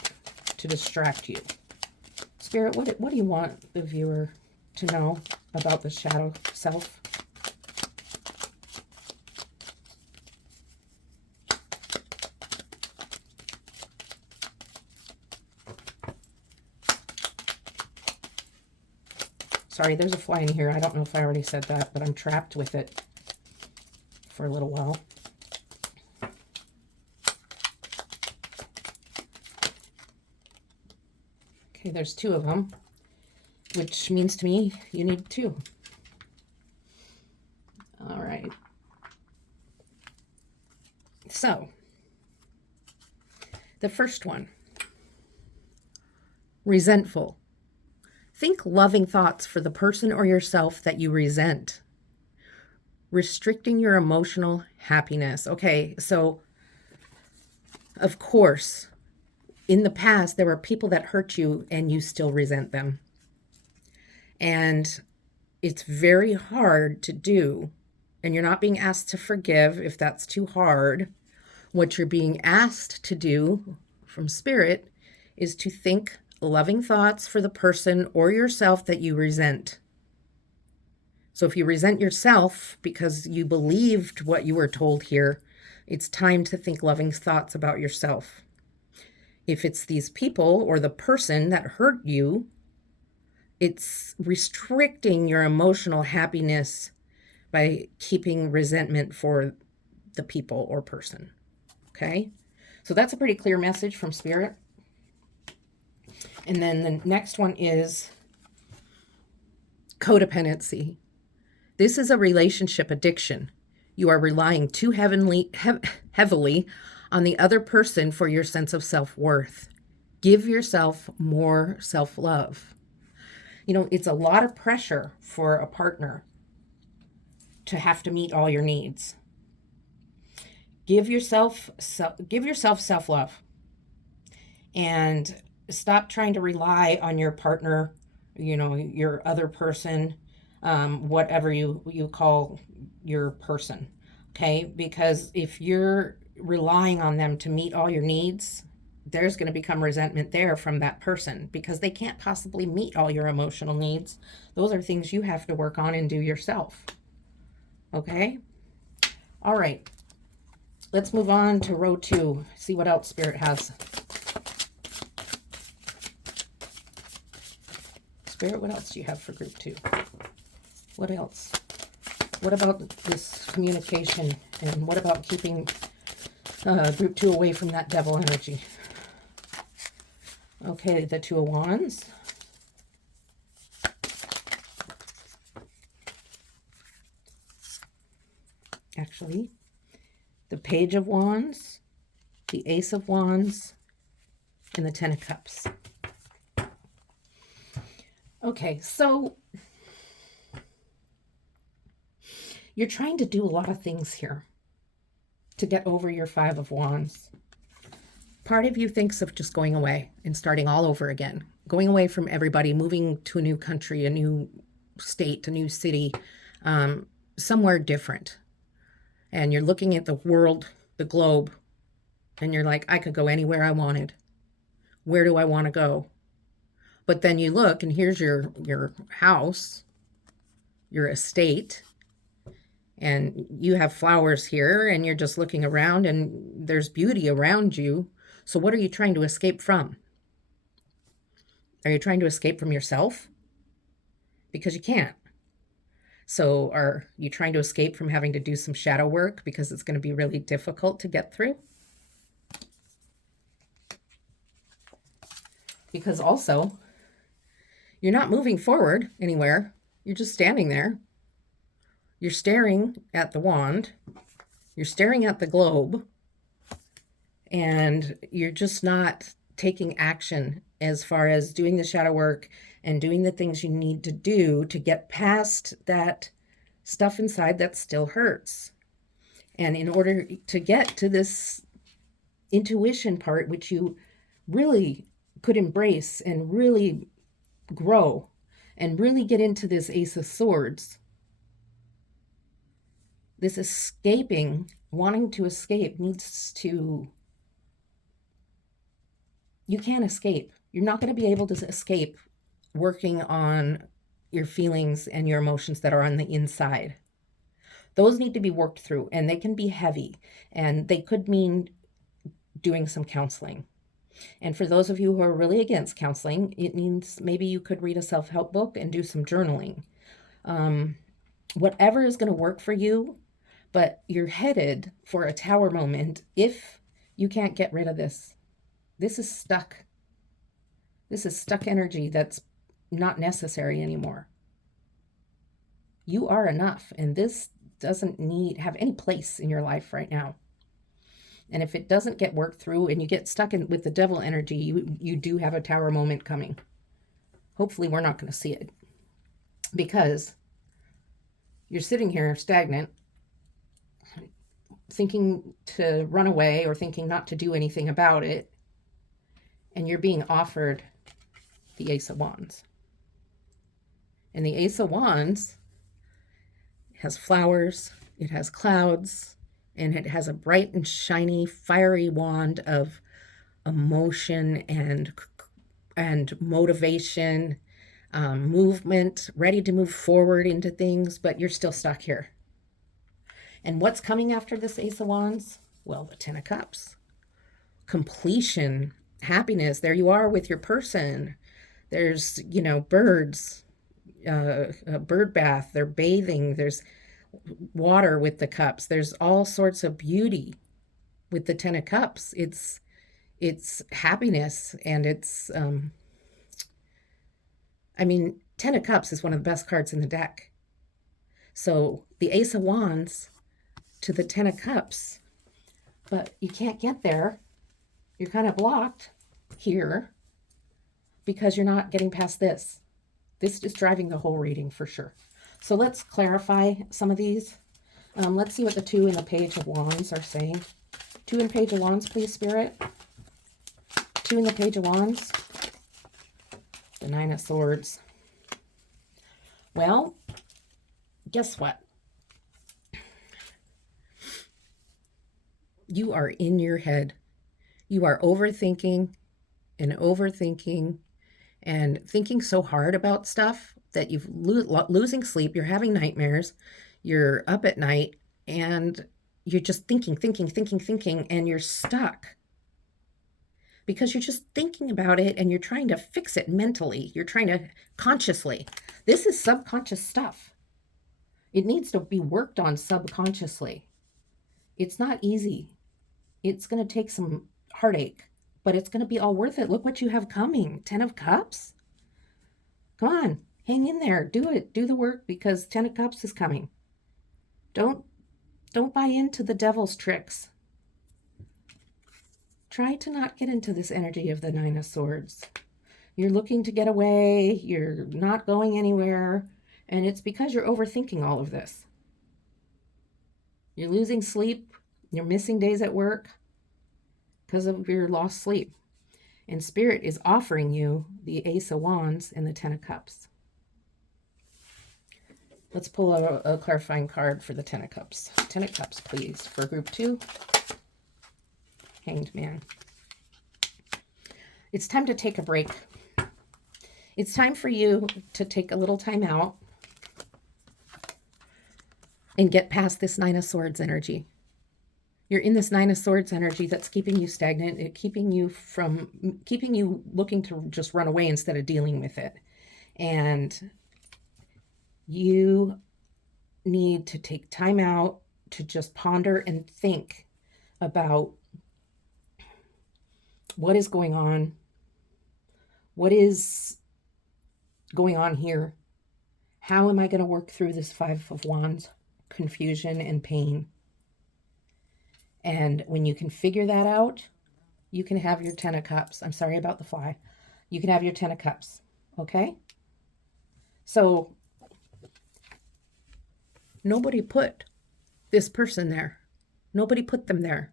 to distract you? Spirit, what do you want the viewer to know about the shadow self? Sorry, there's a fly in here. I don't know if I already said that, but I'm trapped with it for a little while. Okay, there's two of them, which means to me you need two. All right. So, the first one, resentful. Think loving thoughts for the person or yourself that you resent. Restricting your emotional happiness. Okay, so of course, in the past, there were people that hurt you and you still resent them. And it's very hard to do. And you're not being asked to forgive if that's too hard. What you're being asked to do from Spirit is to think loving thoughts for the person or yourself that you resent. So if you resent yourself because you believed what you were told here, it's time to think loving thoughts about yourself. If it's these people or the person that hurt you, it's restricting your emotional happiness by keeping resentment for the people or person. Okay? So that's a pretty clear message from Spirit. And then the next one is codependency. This is a relationship addiction. You are relying too heavily on the other person for your sense of self-worth. Give yourself more self-love. You know, it's a lot of pressure for a partner to have to meet all your needs. Give yourself self-love. And stop trying to rely on your partner, you know, your other person, whatever you call your person, okay? Because if you're relying on them to meet all your needs, there's going to become resentment there from that person because they can't possibly meet all your emotional needs. Those are things you have to work on and do yourself, okay? All right, let's move on to row 2, see what else Spirit has. Spirit, what else do you have for group 2? What else? What about this communication? And what about keeping group 2 away from that devil energy? Okay, the Two of Wands. Actually, the Page of Wands, the Ace of Wands, and the Ten of Cups. Okay, so you're trying to do a lot of things here to get over your Five of Wands. Part of you thinks of just going away and starting all over again, going away from everybody, moving to a new country, a new state, a new city, somewhere different. And you're looking at the world, the globe, and you're like, I could go anywhere I wanted. Where do I want to go? But then you look and here's your house, your estate, and you have flowers here and you're just looking around and there's beauty around you. So what are you trying to escape from? Are you trying to escape from yourself? Because you can't. So are you trying to escape from having to do some shadow work because it's going to be really difficult to get through? Because also, you're not moving forward anywhere. You're just standing there. You're staring at the wand. You're staring at the globe. And you're just not taking action as far as doing the shadow work and doing the things you need to do to get past that stuff inside that still hurts. And in order to get to this intuition part, which you really could embrace and really grow and really get into this Ace of Swords, this escaping, wanting to escape needs to, you can't escape. You're not going to be able to escape working on your feelings and your emotions that are on the inside. Those need to be worked through, and they can be heavy, and they could mean doing some counseling. And for those of you who are really against counseling, it means maybe you could read a self-help book and do some journaling. Whatever is going to work for you, but you're headed for a tower moment if you can't get rid of this. This is stuck. This is stuck energy that's not necessary anymore. You are enough, and this doesn't have any place in your life right now. And if it doesn't get worked through and you get stuck in with the devil energy, you do have a tower moment coming. Hopefully we're not going to see it, because you're sitting here stagnant, thinking to run away or thinking not to do anything about it, and you're being offered the Ace of Wands. And the Ace of Wands has flowers, it has clouds, and it has a bright and shiny, fiery wand of emotion and motivation, movement, ready to move forward into things, but you're still stuck here. And what's coming after this Ace of Wands? Well, the Ten of Cups. Completion, happiness. There you are with your person. There's, birds, a bird bath. They're bathing. There's water with the cups. There's all sorts of beauty with the Ten of Cups. It's happiness, and it's, Ten of Cups is one of the best cards in the deck. So the Ace of Wands to the Ten of Cups, but you can't get there. You're kind of blocked here because you're not getting past this. This is driving the whole reading for sure. So let's clarify some of these. Let's see what the 2 and the Page of Wands are saying. 2 and Page of Wands, please, Spirit. 2 and the Page of Wands. The 9 of Swords. Well, guess what? You are in your head. You are overthinking and thinking so hard about stuff that you're losing sleep. You're having nightmares. You're up at night and you're just thinking, and you're stuck because you're just thinking about it and you're trying to fix it mentally. You're trying to consciously. This is subconscious stuff. It needs to be worked on subconsciously. It's not easy. It's going to take some heartache, but it's going to be all worth it. Look what you have coming. 10 of Cups. Come on, hang in there. Do it. Do the work, because 10 of Cups is coming. Don't buy into the devil's tricks. Try to not get into this energy of the 9 of Swords. You're looking to get away. You're not going anywhere. And it's because you're overthinking all of this. You're losing sleep. You're missing days at work because of your lost sleep. And Spirit is offering you the Ace of Wands and the 10 of Cups. Let's pull a clarifying card for the 10 of Cups. 10 of Cups, please, for group 2. Hanged Man. It's time to take a break. It's time for you to take a little time out and get past this 9 of Swords energy. You're in this Nine of Swords energy that's keeping you stagnant, keeping you looking to just run away instead of dealing with it. And you need to take time out to just ponder and think about what is going on. What is going on here? How am I going to work through this Five of Wands confusion and pain? And when you can figure that out, you can have your 10 of Cups. I'm sorry about the fly. You can have your 10 of Cups, okay? So nobody put this person there. Nobody put them there.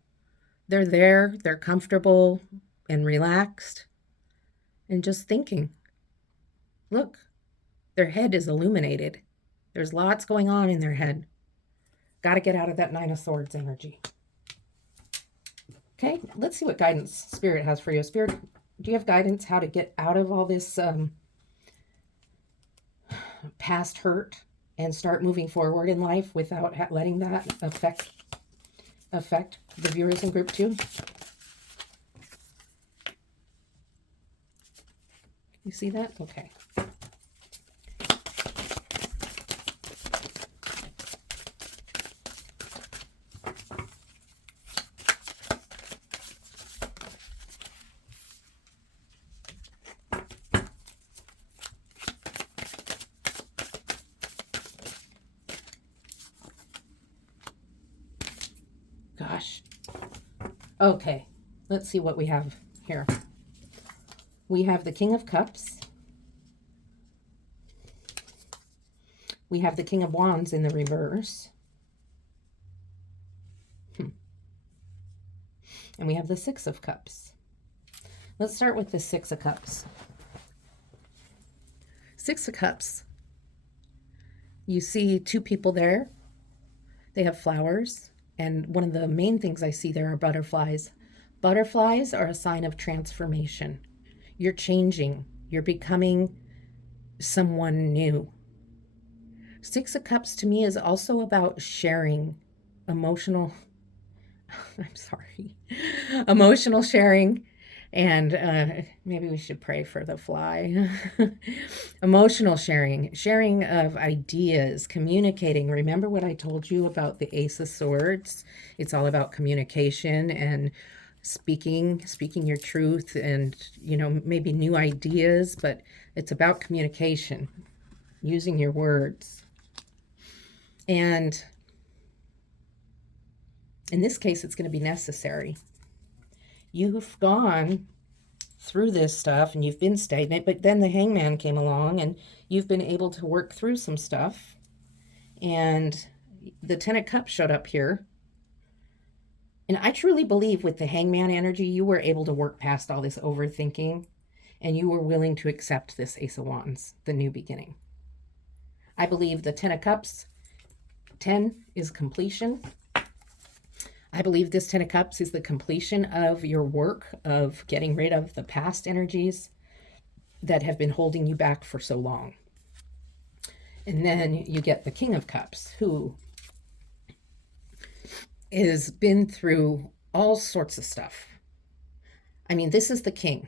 They're there, they're comfortable and relaxed and just thinking. Look, their head is illuminated. There's lots going on in their head. Got to get out of that Nine of Swords energy. Okay, let's see what guidance Spirit has for you. Spirit, do you have guidance how to get out of all this past hurt and start moving forward in life without letting that affect the viewers in group 2? You see that? Okay. Gosh. Okay, let's see what we have here. We have the King of Cups. We have the King of Wands in the reverse. And we have the Six of Cups. Let's start with the Six of Cups. Six of Cups. You see two people there. They have flowers. And one of the main things I see there are butterflies. Butterflies are a sign of transformation. You're changing. You're becoming someone new. Six of Cups to me is also about sharing emotional, I'm sorry, emotional sharing. And maybe we should pray for the fly. Emotional sharing of ideas, communicating. Remember what I told you about the Ace of Swords? It's all about communication and speaking your truth and, maybe new ideas, but it's about communication, using your words. And in this case, it's going to be necessary. You've gone through this stuff and you've been stagnant, but then the Hangman came along and you've been able to work through some stuff. And the Ten of Cups showed up here. And I truly believe with the Hangman energy, you were able to work past all this overthinking and you were willing to accept this Ace of Wands, the new beginning. I believe the Ten of Cups, 10 is completion. I believe this Ten of Cups is the completion of your work of getting rid of the past energies that have been holding you back for so long. And then you get the King of Cups, who has been through all sorts of stuff. I mean, this is the king.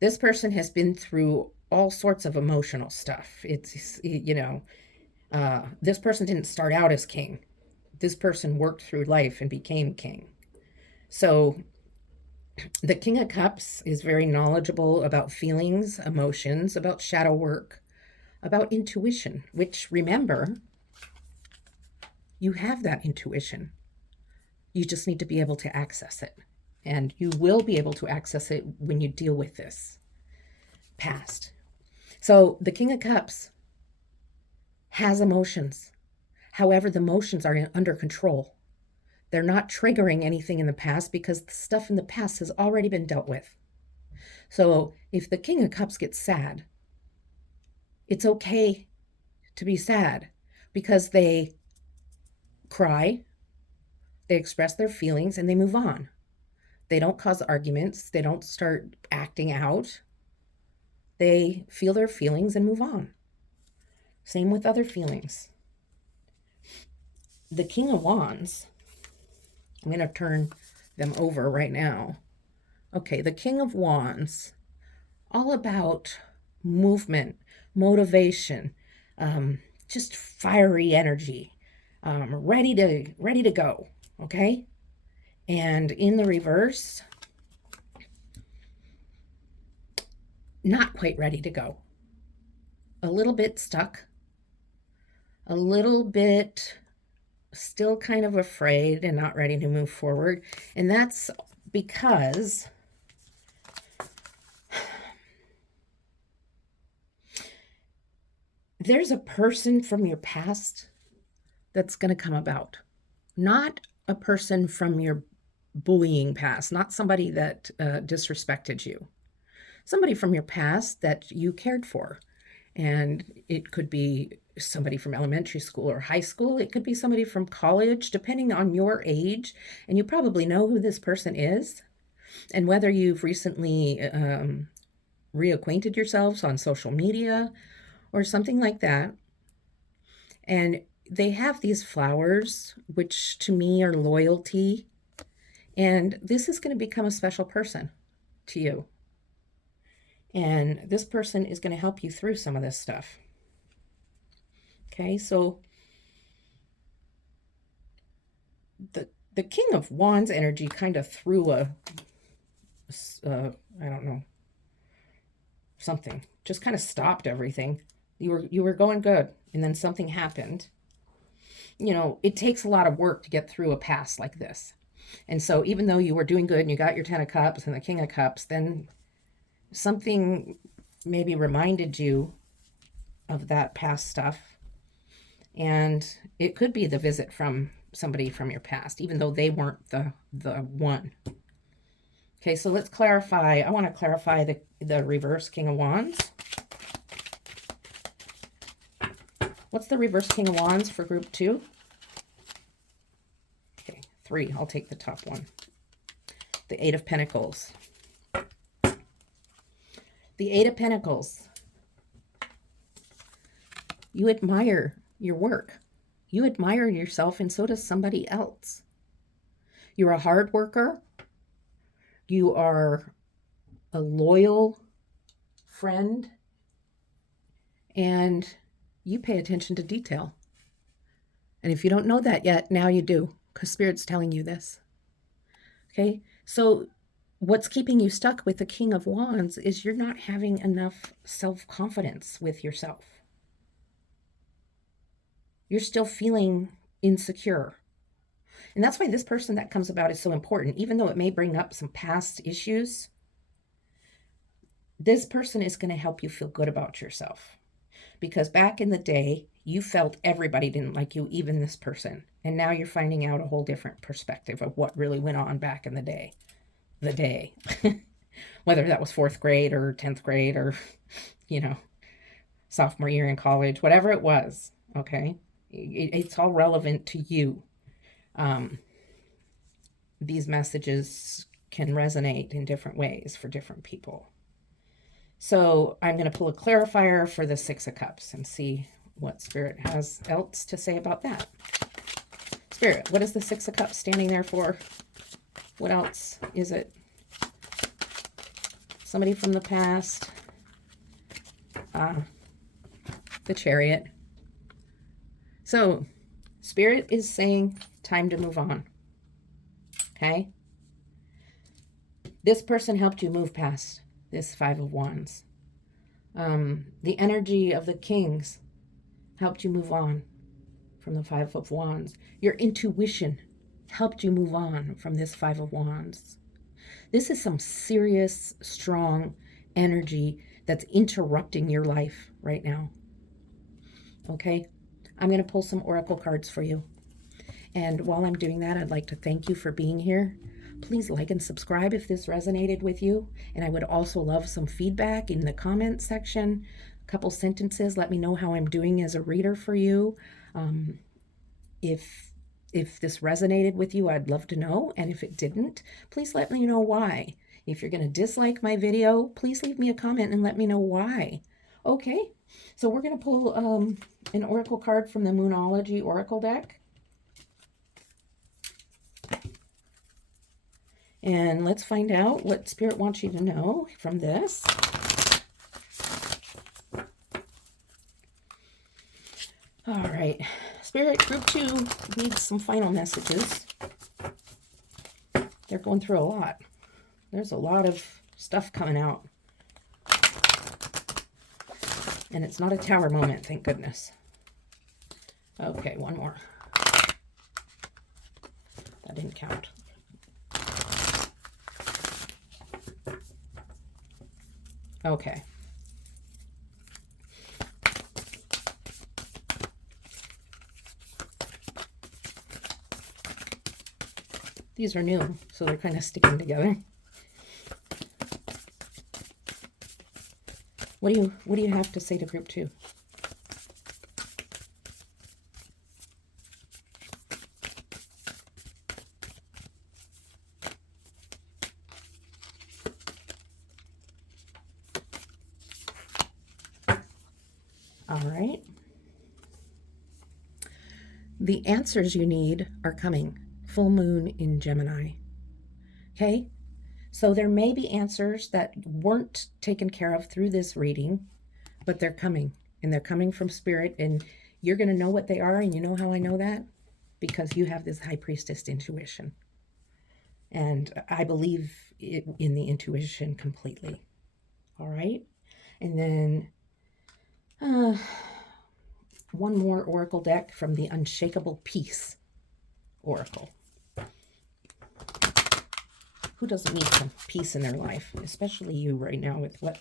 This person has been through all sorts of emotional stuff. It's, this person didn't start out as king. This person worked through life and became king. So the King of Cups is very knowledgeable about feelings, emotions, about shadow work, about intuition, which, remember, you have that intuition. You just need to be able to access it. And you will be able to access it when you deal with this past. So the King of Cups has emotions. However, the emotions are under control. They're not triggering anything in the past because the stuff in the past has already been dealt with. So if the King of Cups gets sad, it's okay to be sad because they cry, they express their feelings, and they move on. They don't cause arguments. They don't start acting out. They feel their feelings and move on. Same with other feelings. The King of Wands I'm going to turn them over right now. Okay, the King of Wands, all about movement, motivation, just fiery energy, ready to go. Okay, and in the reverse, not quite ready to go. A little bit stuck, a little bit still kind of afraid and not ready to move forward. And that's because there's a person from your past that's going to come about. Not a person from your bullying past, not somebody that disrespected you. Somebody from your past that you cared for. And it could be somebody from elementary school or high school. It could be somebody from college, depending on your age. And you probably know who this person is. And whether you've recently reacquainted yourselves on social media or something like that. And they have these flowers, which to me are loyalty. And this is going to become a special person to you. And this person is going to help you through some of this stuff. Okay, so the King of Wands energy kind of threw I don't know, something. Just kind of stopped everything. You were going good, and then something happened. You know, it takes a lot of work to get through a past like this. And so even though you were doing good and you got your 10 of Cups and the King of Cups, then something maybe reminded you of that past stuff. And it could be the visit from somebody from your past, even though they weren't the one. Okay, so let's clarify. I want to clarify the reverse King of Wands. What's the reverse King of Wands for group 2? Okay, 3. I'll take the top one. The 8 of Pentacles. The 8 of Pentacles. You admire your work. You admire yourself, and so does somebody else. You're a hard worker. You are a loyal friend. And you pay attention to detail. And if you don't know that yet, now you do, because Spirit's telling you this. Okay, so what's keeping you stuck with the King of Wands is you're not having enough self-confidence with yourself. You're still feeling insecure. And that's why this person that comes about is so important. Even though it may bring up some past issues, this person is going to help you feel good about yourself. Because back in the day, you felt everybody didn't like you, even this person. And now you're finding out a whole different perspective of what really went on back in the day. Whether that was 4th grade or 10th grade or, sophomore year in college, whatever it was, okay? It's all relevant to you. These messages can resonate in different ways for different people. So I'm going to pull a clarifier for the 6 of Cups and see what Spirit has else to say about that. Spirit, what is the 6 of Cups standing there for? What else is it? Somebody from the past. The Chariot. So Spirit is saying time to move on. Okay? This person helped you move past this 5 of Wands. The energy of the Kings helped you move on from the 5 of Wands. Your intuition helped you move on from this 5 of Wands. This is some serious, strong energy that's interrupting your life right now. Okay? I'm going to pull some oracle cards for you. And while I'm doing that, I'd like to thank you for being here. Please like and subscribe if this resonated with you. And I would also love some feedback in the comment section. A couple sentences. Let me know how I'm doing as a reader for you. If this resonated with you, I'd love to know. And if it didn't, please let me know why. If you're going to dislike my video, please leave me a comment and let me know why. Okay, so we're going to pull an oracle card from the Moonology Oracle deck. And let's find out what Spirit wants you to know from this. All right. Spirit, group 2 needs some final messages. They're going through a lot. There's a lot of stuff coming out. And it's not a tower moment, thank goodness. Okay, one more. That didn't count. Okay. These are new, so they're kind of sticking together. What do you have to say to group 2? All right. The answers you need are coming. Full moon in Gemini. Okay? So there may be answers that weren't taken care of through this reading, but they're coming. And they're coming from Spirit. And you're going to know what they are. And you know how I know that? Because you have this High Priestess intuition. And I believe in the intuition completely. All right? And then one more oracle deck from the Unshakable Peace Oracle. Who doesn't need some peace in their life? Especially you right now with what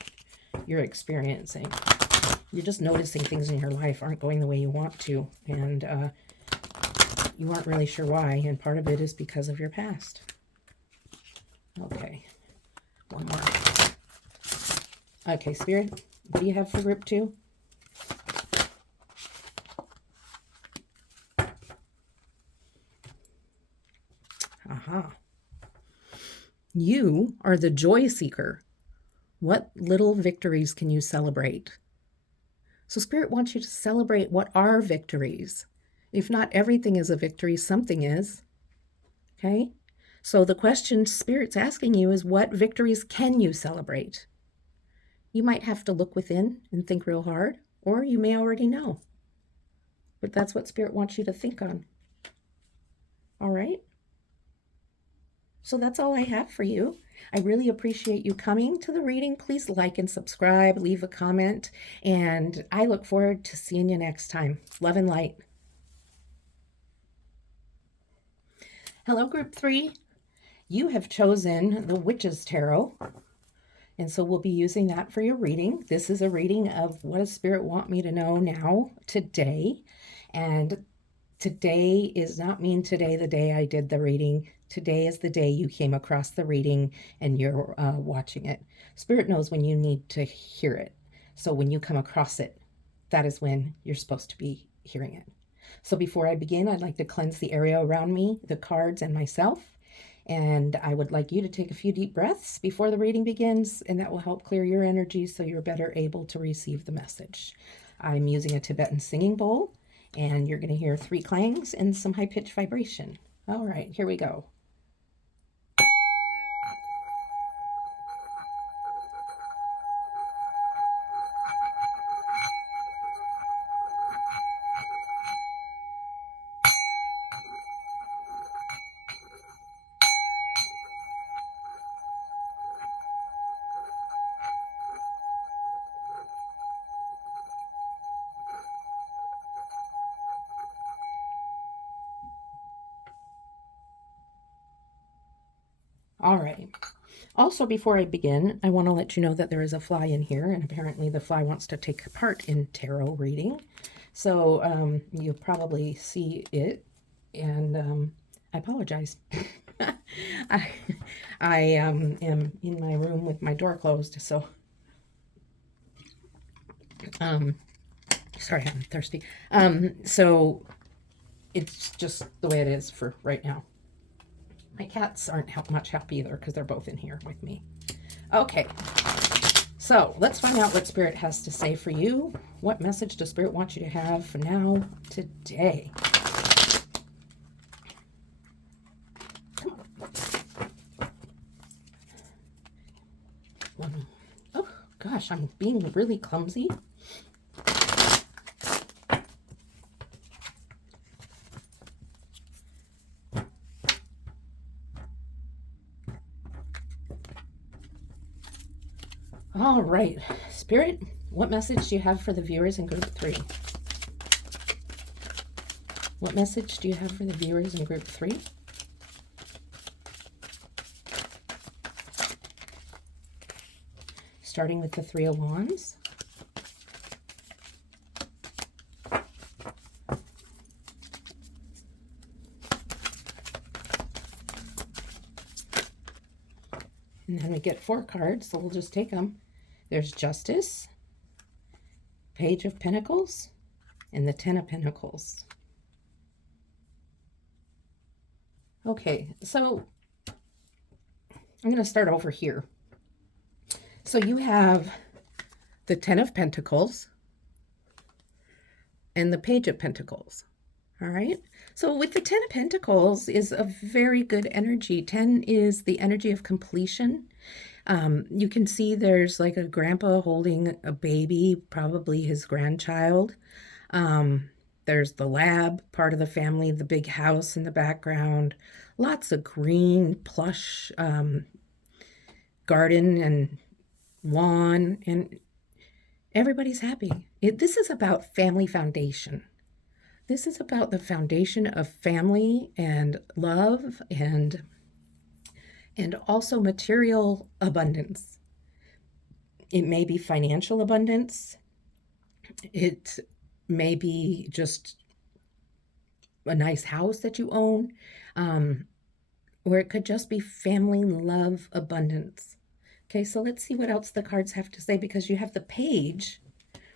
you're experiencing. You're just noticing things in your life aren't going the way you want to. And you aren't really sure why. And part of it is because of your past. Okay. One more. Okay, Spirit, what do you have for group 2? Aha. You are the joy seeker. What little victories can you celebrate? So Spirit wants you to celebrate what are victories. If not everything is a victory, something is. Okay? So the question Spirit's asking you is, what victories can you celebrate? You might have to look within and think real hard, or you may already know. But that's what Spirit wants you to think on. All right? So that's all I have for you. I really appreciate you coming to the reading. Please like and subscribe, leave a comment, and I look forward to seeing you next time. Love and light. Hello, group 3. You have chosen the Witch's Tarot, and so we'll be using that for your reading. This is a reading of what does Spirit want me to know now, today, and today is not mean today, the day I did the reading. Today is the day you came across the reading and you're watching it. Spirit knows when you need to hear it. So when you come across it, that is when you're supposed to be hearing it. So before I begin, I'd like to cleanse the area around me, the cards, and myself. And I would like you to take a few deep breaths before the reading begins, and that will help clear your energy so you're better able to receive the message. I'm using a Tibetan singing bowl, and you're going to hear 3 clangs and some high-pitched vibration. All right, here we go. All right. Also, before I begin, I want to let you know that there is a fly in here, and apparently the fly wants to take part in tarot reading. So you'll probably see it, and I apologize. I am in my room with my door closed, so sorry, I'm thirsty. So it's just the way it is for right now. My cats aren't much help either because they're both in here with me. Okay, so let's find out what Spirit has to say for you. What message does Spirit want you to have for now, today? gosh, I'm being really clumsy. All right, Spirit, what message do you have for the viewers in group 3? What message do you have for the viewers in group 3? Starting with the Three of Wands. And then we get 4 cards, so we'll just take them. There's Justice, Page of Pentacles, and the Ten of Pentacles. Okay, so I'm going to start over here. So you have the Ten of Pentacles and the Page of Pentacles. All right. So with the Ten of Pentacles is a very good energy. 10 is the energy of completion. You can see there's like a grandpa holding a baby, probably his grandchild. There's the lab, part of the family, the big house in the background, lots of green plush garden and lawn, and everybody's happy. This is about family foundation. This is about the foundation of family and love and also material abundance. It may be financial abundance. It may be just a nice house that you own, or it could just be family love abundance. Okay, so let's see what else the cards have to say, because you have the Page,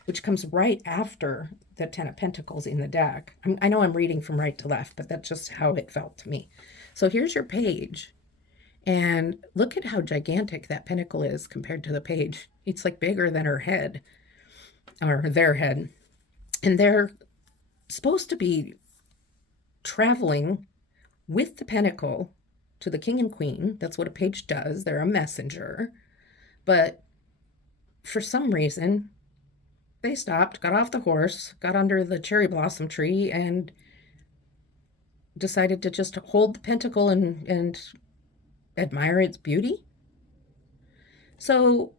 which comes right after the Ten of Pentacles in the deck. I know I'm reading from right to left, but that's just how it felt to me. So here's your Page, and look at how gigantic that pentacle is compared to the Page. It's like bigger than her head, or their head. And they're supposed to be traveling with the pentacle to the king and queen. That's what a page does. They're a messenger. But for some reason, they stopped, got off the horse, got under the cherry blossom tree, and decided to just hold the pentacle and admire its beauty. So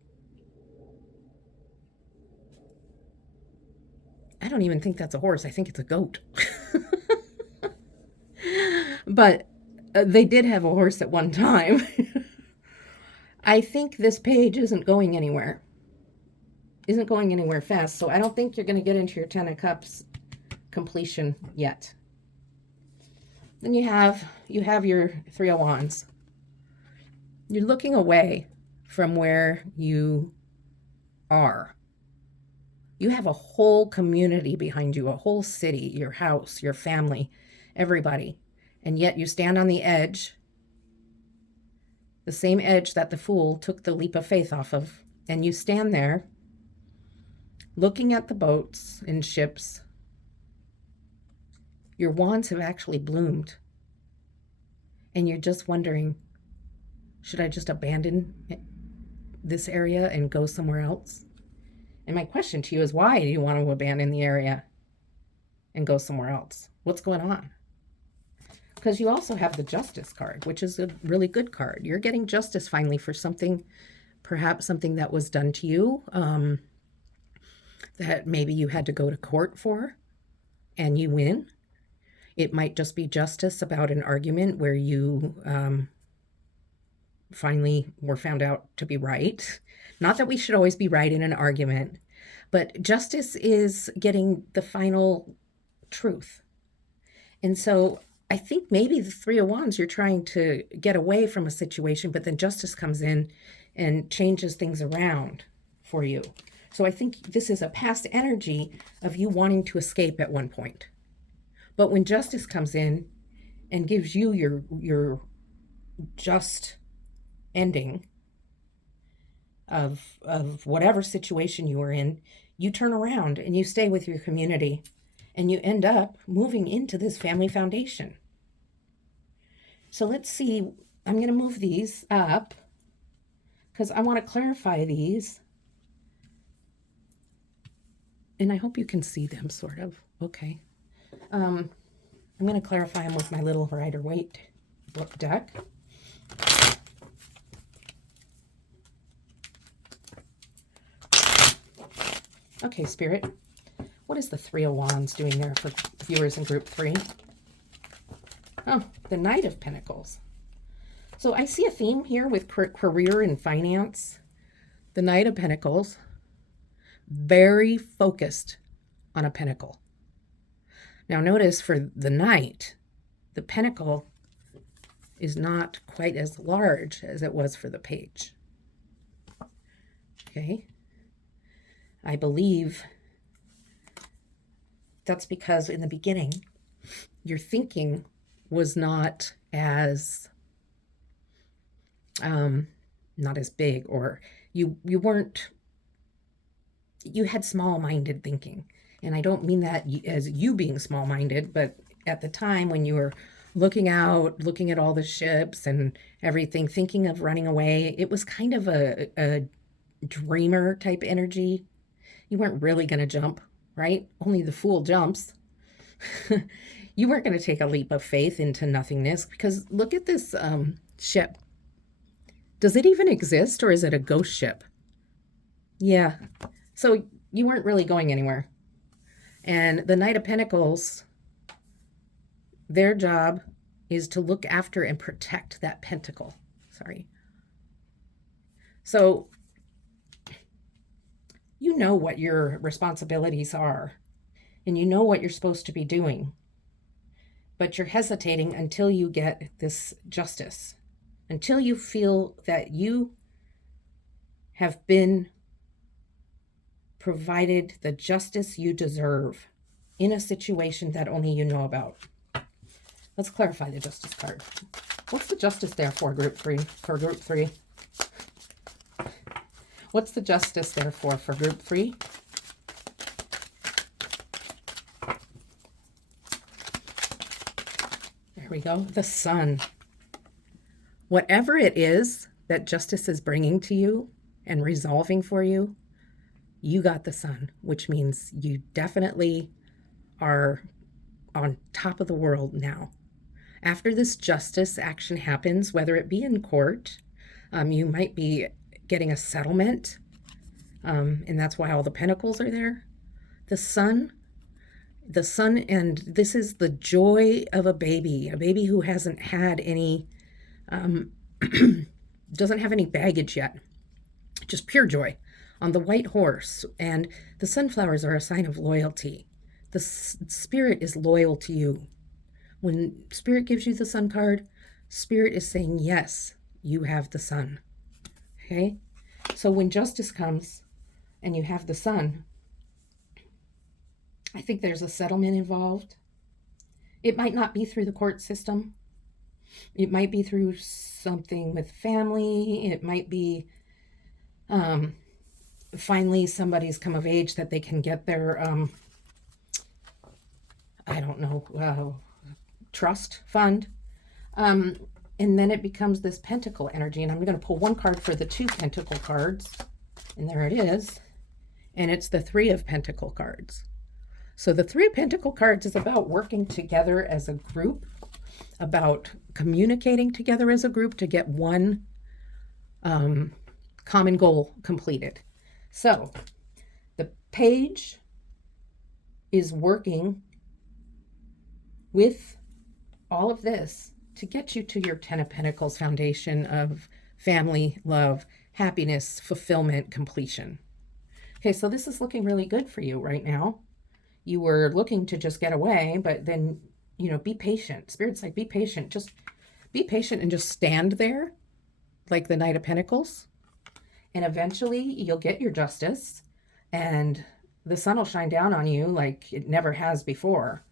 I don't even think that's a horse. I think it's a goat. But they did have a horse at one time. I think this page isn't going anywhere. Isn't going anywhere fast. So I don't think you're going to get into your Ten of Cups completion yet. Then you have your Three of Wands. You're looking away from where you are. You have a whole community behind you, a whole city, your house, your family, everybody. And yet you stand on the edge, the same edge that the Fool took the leap of faith off of. And you stand there looking at the boats and ships. Your wands have actually bloomed. And you're just wondering, should I just abandon this area and go somewhere else? And my question to you is, why do you want to abandon the area and go somewhere else? What's going on? Because you also have the Justice card, which is a really good card. You're getting justice finally for something, perhaps something that was done to you, that maybe you had to go to court for, and you win. It might just be justice about an argument where you finally were found out to be right. Not that we should always be right in an argument, but justice is getting the final truth. And so I think maybe the Three of Wands, you're trying to get away from a situation, but then justice comes in and changes things around for you. So I think this is a past energy of you wanting to escape at one point. But when justice comes in and gives you your just ending of whatever situation you were in, you turn around and you stay with your community, and you end up moving into this family foundation. So let's see. I'm going to move these up because I want to clarify these And I hope you can see them, sort of. Okay. I'm going to clarify them with my little Rider-Waite book deck. Okay, Spirit, what is the Three of Wands doing there for viewers in Group 3? Oh, the Knight of Pentacles. So I see a theme here with career and finance. The Knight of Pentacles, very focused on a pentacle. Now notice for the Knight, the pentacle is not quite as large as it was for the Page. Okay. I believe that's because in the beginning, your thinking was not as big, or you weren't, you had small-minded thinking. And I don't mean that as you being small-minded, but at the time when you were looking out, looking at all the ships and everything, thinking of running away, it was kind of a dreamer type energy. You weren't really going to jump, right? Only the fool jumps. You weren't going to take a leap of faith into nothingness, because look at this ship. Does it even exist, or is it a ghost ship? Yeah. So you weren't really going anywhere. And the Knight of Pentacles, their job is to look after and protect that pentacle. Sorry. So you know what your responsibilities are, and you know what you're supposed to be doing, but you're hesitating until you get this justice, until you feel that you have been provided the justice you deserve in a situation that only you know about. Let's clarify the Justice card. What's the Justice there for Group 3? For Group 3? What's the Justice there for Group 3? There we go. The Sun. Whatever it is that justice is bringing to you and resolving for you, you got the Sun, which means you definitely are on top of the world now. After this justice action happens, whether it be in court, you might be getting a settlement, and that's why all the pentacles are there. The sun, and this is the joy of a baby who hasn't had any, doesn't have any baggage yet, just pure joy on the white horse. And the sunflowers are a sign of loyalty. The Spirit is loyal to you. When Spirit gives you the Sun card, Spirit is saying, yes, you have the Sun. Okay? So when justice comes and you have the Sun, I think there's a settlement involved. It might not be through the court system. It might be through something with family. It might be finally somebody's come of age that they can get their, I don't know, trust fund. And then it becomes this pentacle energy. And I'm going to pull one card for the 2 pentacle cards. And there it is. And it's the 3 of pentacle cards. So the 3 of pentacle cards is about working together as a group, about communicating together as a group to get one common goal completed. So the Page is working with all of this to get you to your 10 of Pentacles foundation of family, love, happiness, fulfillment, completion. Okay, so this is looking really good for you right now. You were looking to just get away, but then, be patient. Spirit's like, be patient. Just be patient and just stand there like the Knight of Pentacles. And eventually you'll get your justice and the sun will shine down on you like it never has before.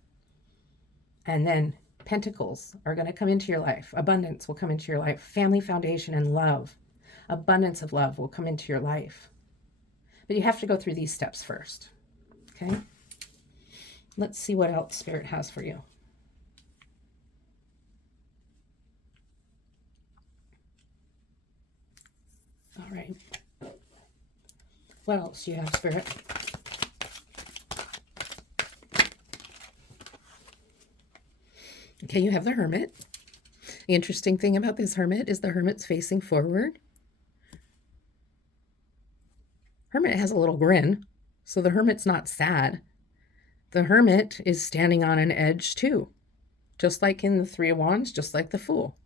And then pentacles are going to come into your life. Abundance will come into your life. Family foundation and love. Abundance of love will come into your life. But you have to go through these steps first. Okay? Let's see what else Spirit has for you. All right. What else do you have, Spirit? Okay, you have the Hermit. The interesting thing about this Hermit is the Hermit's facing forward. Hermit has a little grin, so the Hermit's not sad. The Hermit is standing on an edge too, just like in the Three of Wands, just like the Fool.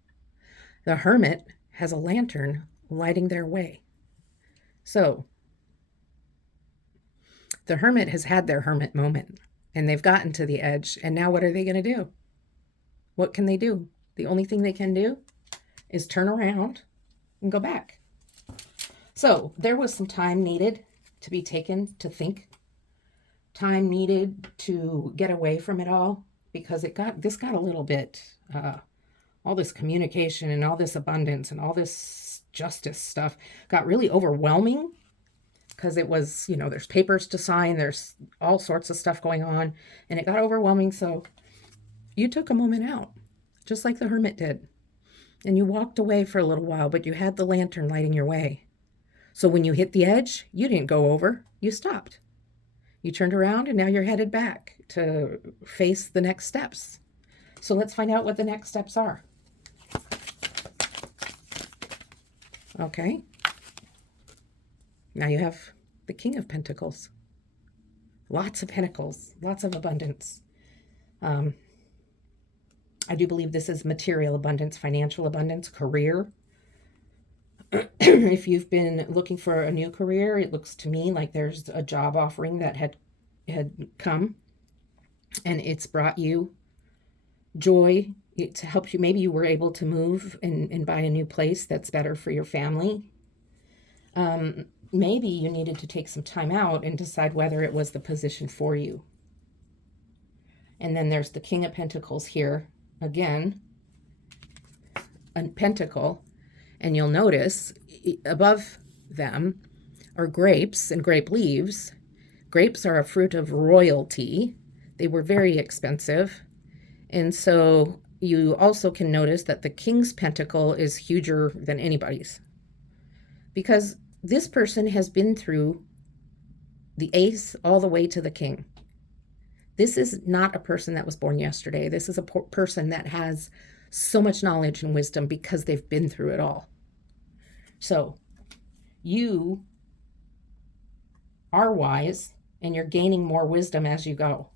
The Hermit has a lantern lighting their way. So the Hermit has had their Hermit moment, and they've gotten to the edge, and now what are they going to do? What can they do? The only thing they can do is turn around and go back. So there was some time needed to be taken to think, time needed to get away from it all, because this got a little bit, all this communication and all this abundance and all this justice stuff got really overwhelming, because it was, there's papers to sign, there's all sorts of stuff going on, and it got overwhelming. So you took a moment out, just like the Hermit did, and you walked away for a little while, but you had the lantern lighting your way. So when you hit the edge, you didn't go over, you stopped. You turned around, and now you're headed back to face the next steps. So let's find out what the next steps are. Okay. Now you have the King of Pentacles. Lots of pentacles, lots of abundance. I do believe this is material abundance, financial abundance, career. If you've been looking for a new career, it looks to me like there's a job offering that had come, and it's brought you joy. It's helped you. Maybe you were able to move and buy a new place that's better for your family. Maybe you needed to take some time out and decide whether it was the position for you. And then there's the King of Pentacles here again, a pentacle, and you'll notice above them are grapes and grape leaves. Grapes are a fruit of royalty. They were very expensive. And so you also can notice that the King's pentacle is huger than anybody's, because this person has been through the ace all the way to the king. This is not a person that was born yesterday. This is a person that has so much knowledge and wisdom because they've been through it all. So you are wise, and you're gaining more wisdom as you go.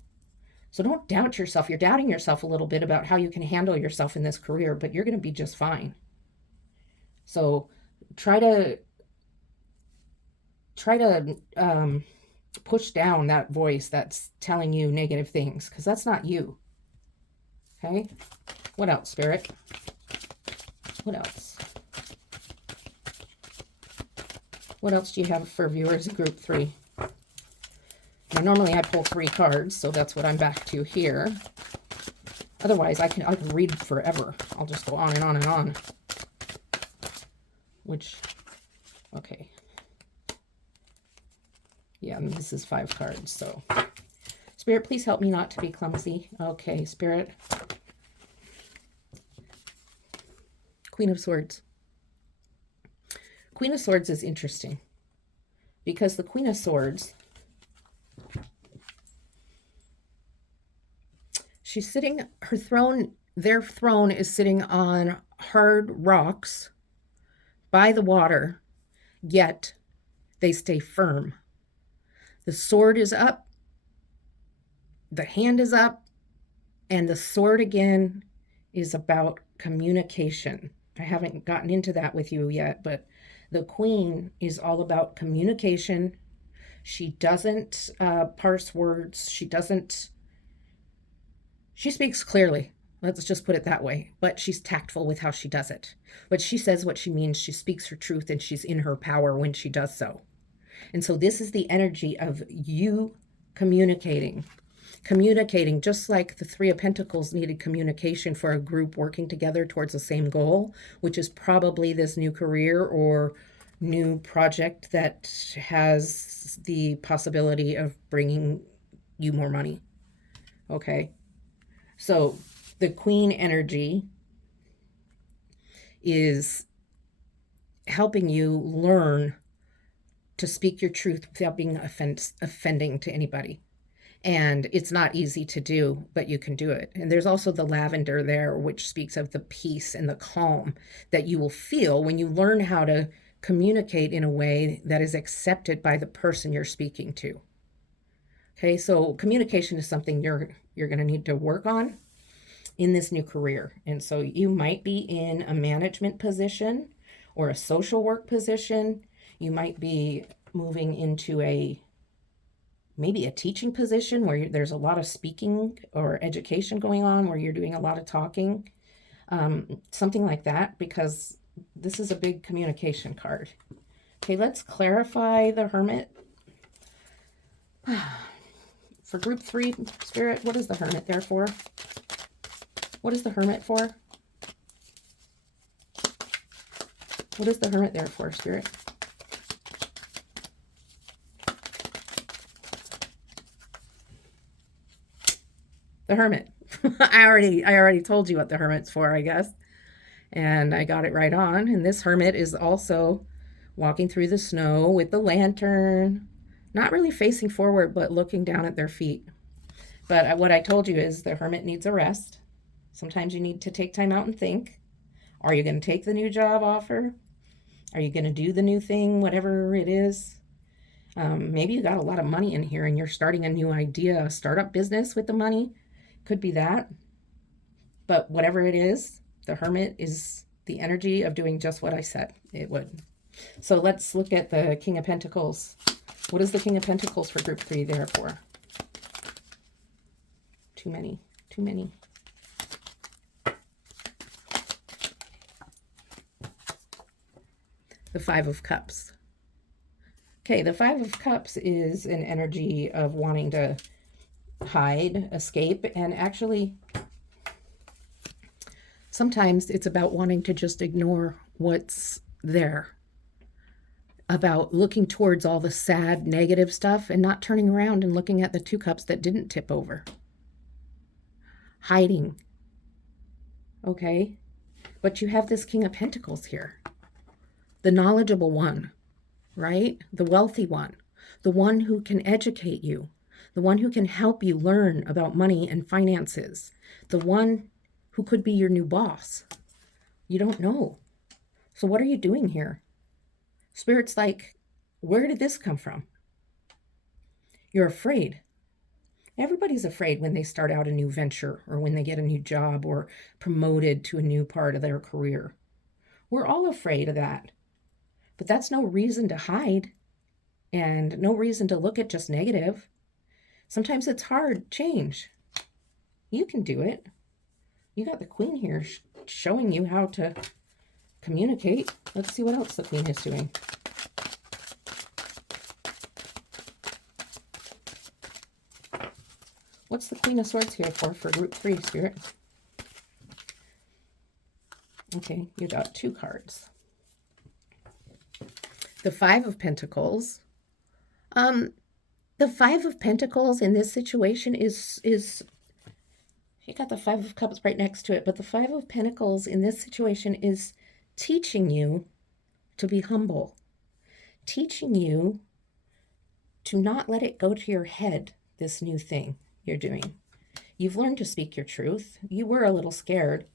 So don't doubt yourself. You're doubting yourself a little bit about how you can handle yourself in this career, but you're going to be just fine. So try to push down that voice that's telling you negative things, because that's not you. Okay? What else, Spirit? What else? What else do you have for viewers in group 3? Now, normally I pull 3 cards, so that's what I'm back to here. Otherwise, I can read forever. I'll just go on and on and on. Okay. Yeah, and this is 5 cards, so. Spirit, please help me not to be clumsy. Okay, Spirit. Queen of Swords. Queen of Swords is interesting, because the Queen of Swords, she's sitting, their throne is sitting on hard rocks by the water, yet they stay firm. The sword is up, the hand is up, and the sword again is about communication. I haven't gotten into that with you yet, but the Queen is all about communication. She doesn't parse words. She speaks clearly. Let's just put it that way. But she's tactful with how she does it. But she says what she means. She speaks her truth, and she's in her power when she does so. And so this is the energy of you communicating, just like the 3 of Pentacles needed communication for a group working together towards the same goal, which is probably this new career or new project that has the possibility of bringing you more money. Okay. So the Queen energy is helping you learn to speak your truth without being offending to anybody. And it's not easy to do, but you can do it. And there's also the lavender there, which speaks of the peace and the calm that you will feel when you learn how to communicate in a way that is accepted by the person you're speaking to. Okay, so communication is something you're going to need to work on in this new career. And so you might be in a management position or a social work position. You might be moving into maybe a teaching position where there's a lot of speaking or education going on, where you're doing a lot of talking, something like that, because this is a big communication card. Okay, let's clarify the Hermit. For group 3, Spirit, what is the Hermit there for? What is the Hermit for? What is the Hermit there for, Spirit? The Hermit. I already told you what the Hermit's for, I guess. And I got it right on. And this Hermit is also walking through the snow with the lantern, not really facing forward, but looking down at their feet. But what I told you is the Hermit needs a rest. Sometimes you need to take time out and think. Are you going to take the new job offer? Are you going to do the new thing, whatever it is? Maybe you got a lot of money in here and you're starting a new idea, a startup business with the money. Could be that. But whatever it is, the Hermit is the energy of doing just what I said it would. So let's look at the King of Pentacles. What is the King of Pentacles for group 3 there for? Too many. The 5 of Cups. Okay, the 5 of Cups is an energy of wanting to hide, escape, and actually sometimes it's about wanting to just ignore what's there, about looking towards all the sad, negative stuff and not turning around and looking at the 2 cups that didn't tip over. Hiding. Okay? But you have this King of Pentacles here. The knowledgeable one, right? The wealthy one. The one who can educate you. The one who can help you learn about money and finances. The one who could be your new boss. You don't know. So what are you doing here? Spirit's like, where did this come from? You're afraid. Everybody's afraid when they start out a new venture or when they get a new job or promoted to a new part of their career. We're all afraid of that. But that's no reason to hide and no reason to look at just negative. Sometimes it's hard change. You can do it. You got the Queen here showing you how to communicate. Let's see what else the Queen is doing. What's the Queen of Swords here for group 3, Spirit? Okay, you got 2 cards. The 5 of Pentacles. The 5 of Pentacles in this situation is you got the 5 of Cups right next to it, but the 5 of Pentacles in this situation is teaching you to be humble, teaching you to not let it go to your head, this new thing you're doing. You've learned to speak your truth. You were a little scared,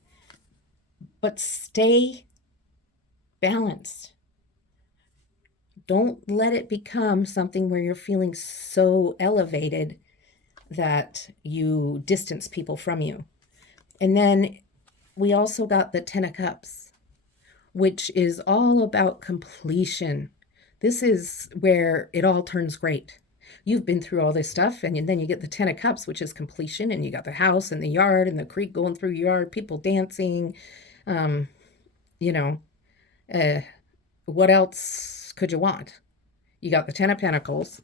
but stay balanced. Don't let it become something where you're feeling so elevated that you distance people from you. And then we also got the 10 of Cups, which is all about completion. This is where it all turns great. You've been through all this stuff, and then you get the 10 of Cups, which is completion, and you got the house and the yard and the creek going through your yard, people dancing. What else could you want? You got the 10 of Pentacles,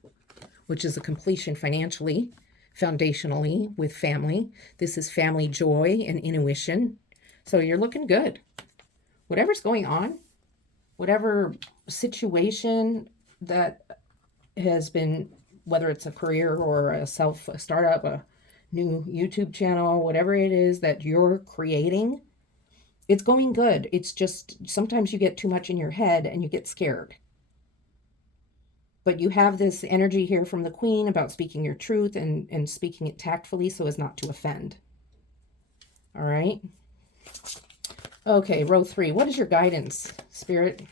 which is a completion financially, foundationally, with family. This is family joy and intuition. So you're looking good. Whatever's going on, whatever situation that has been, whether it's a career or a startup, a new YouTube channel, whatever it is that you're creating, it's going good. It's just sometimes you get too much in your head and you get scared. But you have this energy here from the Queen about speaking your truth and speaking it tactfully so as not to offend. All right. Okay, row 3. What is your guidance, Spirit?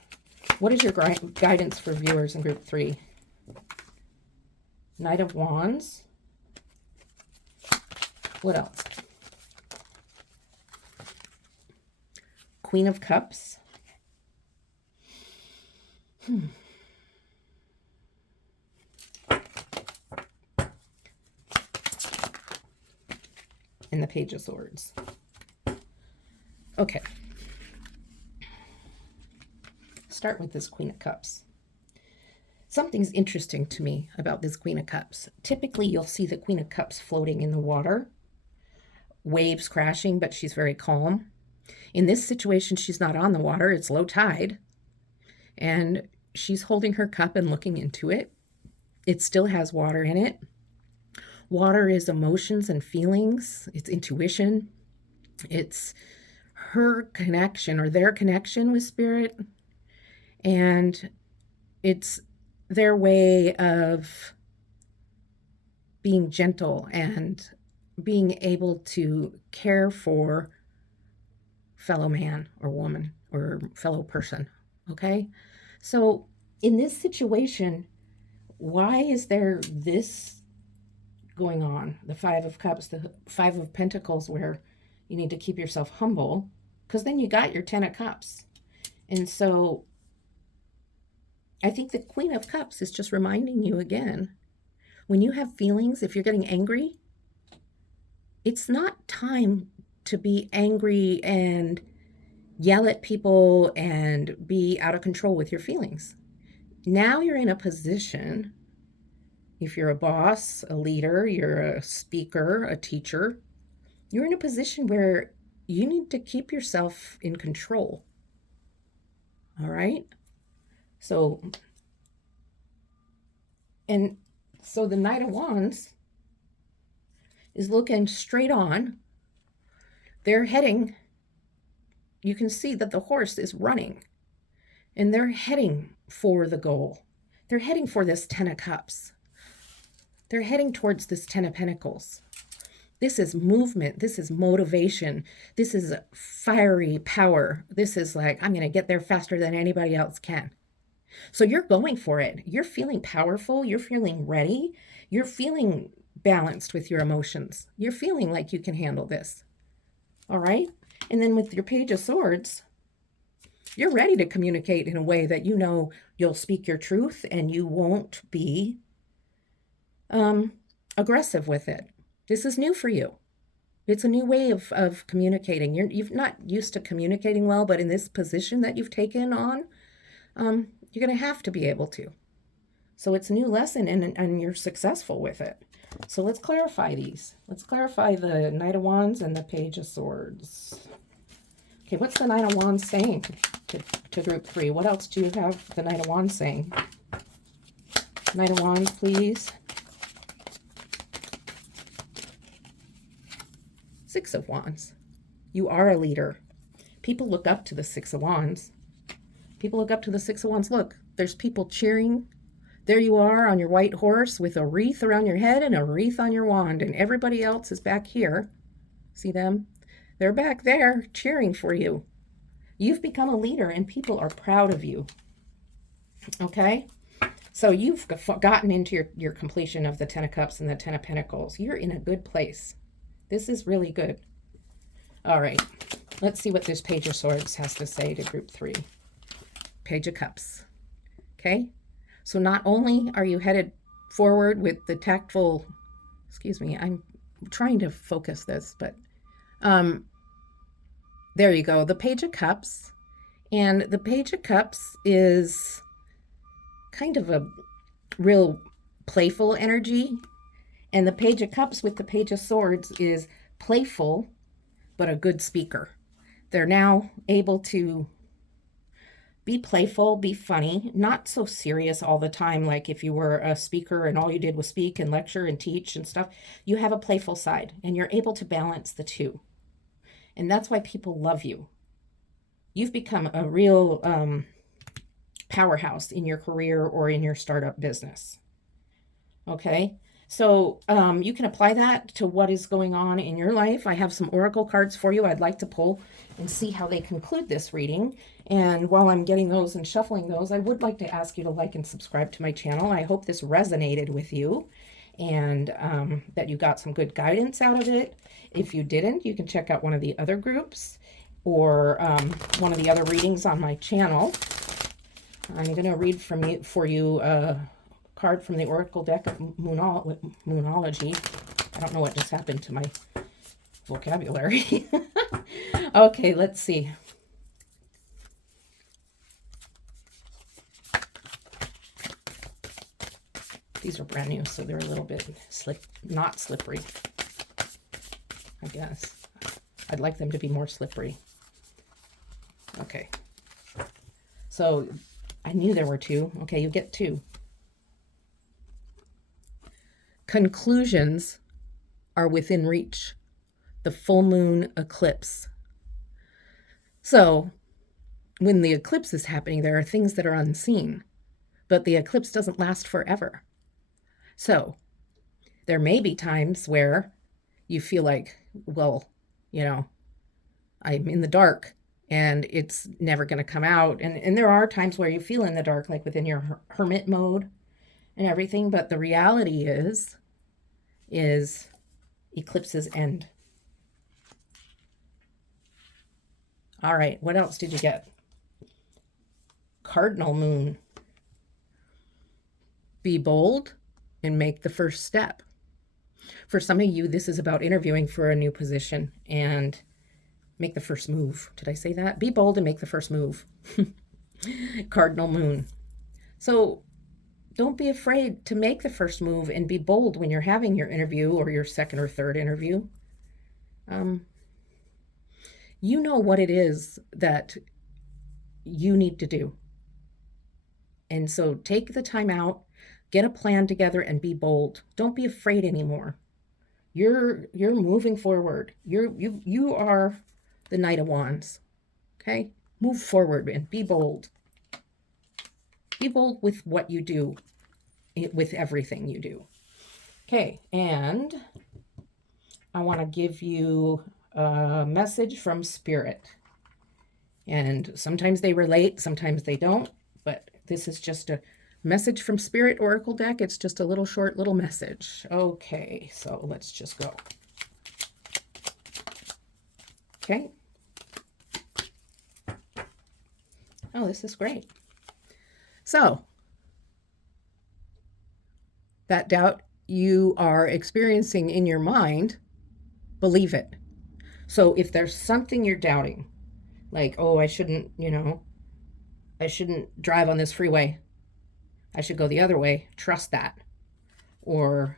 What is your guidance for viewers in group 3? Knight of Wands. What else? Queen of Cups. And the Page of Swords. Okay. Start with this Queen of Cups. Something's interesting to me about this Queen of Cups. Typically, you'll see the Queen of Cups floating in the water, waves crashing, but she's very calm. In this situation, she's not on the water. It's low tide. And she's holding her cup and looking into it. It still has water in it. Water is emotions and feelings. It's intuition. It's her connection or their connection with Spirit. And it's their way of being gentle and being able to care for fellow man or woman or fellow person. Okay? So in this situation, why is there this going on? The Five of Cups, the Five of Pentacles, where you need to keep yourself humble, because then you got your Ten of Cups. And so I think the Queen of Cups is just reminding you again, when you have feelings, if you're getting angry, it's not time to be angry and yell at people and be out of control with your feelings. Now you're in a position, if you're a boss, a leader, you're a speaker, a teacher, you're in a position where you need to keep yourself in control. All right? So the Knight of Wands is looking straight on. They're heading, you can see that the horse is running, and they're heading for the goal. They're heading for this Ten of Cups. They're heading towards this Ten of Pentacles. This is movement. This is motivation. This is fiery power. This is like, I'm going to get there faster than anybody else can. So you're going for it. You're feeling powerful. You're feeling ready. You're feeling balanced with your emotions. You're feeling like you can handle this. All right? And then with your Page of Swords, you're ready to communicate in a way that you know you'll speak your truth and you won't be aggressive with it. This is new for you. It's a new way of communicating. You're not used to communicating well, but in this position that you've taken on, you're going to have to be able to. So it's a new lesson, and you're successful with it. So let's clarify these. Let's clarify the Knight of Wands and the Page of Swords. Okay, what's the Knight of Wands saying to group 3? What else do you have the Knight of Wands saying? Knight of Wands, please. Six of Wands. You are a leader. People look up to the Six of Wands. People look up to the Six of Wands. Look, there's people cheering. There you are on your white horse with a wreath around your head and a wreath on your wand, and everybody else is back here. See them? They're back there cheering for you. You've become a leader, and people are proud of you. Okay? So you've gotten into your completion of the Ten of Cups and the Ten of Pentacles. You're in a good place. This is really good. All right. Let's see what this Page of Swords has to say to group 3. Page of Cups. Okay? So not only are you headed forward with the tactful, excuse me, I'm trying to focus this, but there you go. The Page of Cups. And the Page of Cups is kind of a real playful energy. And the Page of Cups with the Page of Swords is playful, but a good speaker. They're now able to be playful, be funny, not so serious all the time. Like if you were a speaker and all you did was speak and lecture and teach and stuff, you have a playful side and you're able to balance the two. And that's why people love you. You've become a real powerhouse in your career or in your startup business. Okay. So you can apply that to what is going on in your life. I have some oracle cards for you I'd like to pull and see how they conclude this reading. And while I'm getting those and shuffling those, I would like to ask you to like and subscribe to my channel. I hope this resonated with you and that you got some good guidance out of it. If you didn't, you can check out one of the other groups or one of the other readings on my channel. I'm going to read for you card from the Oracle deck of Moonology. I don't know what just happened to my vocabulary. Okay, let's see. These are brand new, so they're a little bit not slippery, I guess. I'd like them to be more slippery. Okay. So I knew there were two. Okay, you get two. Conclusions are within reach. The full moon eclipse. So when the eclipse is happening, there are things that are unseen, but the eclipse doesn't last forever. So there may be times where you feel like, well, you know, I'm in the dark and it's never going to come out. And there are times where you feel in the dark, like within your hermit mode and everything. But the reality is eclipses end. All right, what else did you get? Cardinal moon. Be bold and make the first step. For some of you, this is about interviewing for a new position and make the first move. Did I say that? Be bold and make the first move. Cardinal moon. So don't be afraid to make the first move and be bold when you're having your interview or your second or third interview. You know what it is that you need to do. And so take the time out, get a plan together and be bold. Don't be afraid anymore. You're moving forward. You are the Knight of Wands. Okay? Move forward and be bold. Be bold with what you do, with everything you do. Okay, and I want to give you a message from Spirit. And sometimes they relate, sometimes they don't, but this is just a message from Spirit Oracle deck. It's just a little short little message. Okay, so let's just go. Okay. Oh, this is great. So, that doubt you are experiencing in your mind, believe it. So if there's something you're doubting, like, oh, I shouldn't drive on this freeway. I should go the other way. Trust that. Or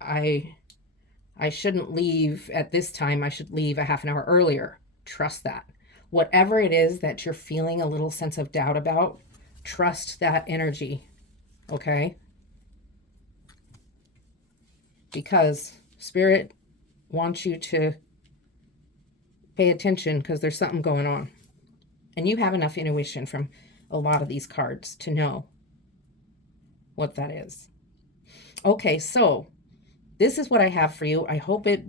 I shouldn't leave at this time. I should leave a half an hour earlier. Trust that. Whatever it is that you're feeling a little sense of doubt about, trust that energy. Okay? Because Spirit wants you to pay attention because there's something going on. And you have enough intuition from a lot of these cards to know what that is. Okay, so this is what I have for you. I hope it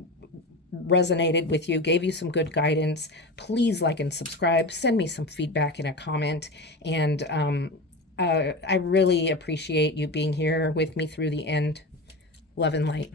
resonated with you, gave you some good guidance. Please like and subscribe. Send me some feedback in a comment. And I really appreciate you being here with me through the end. Love and light.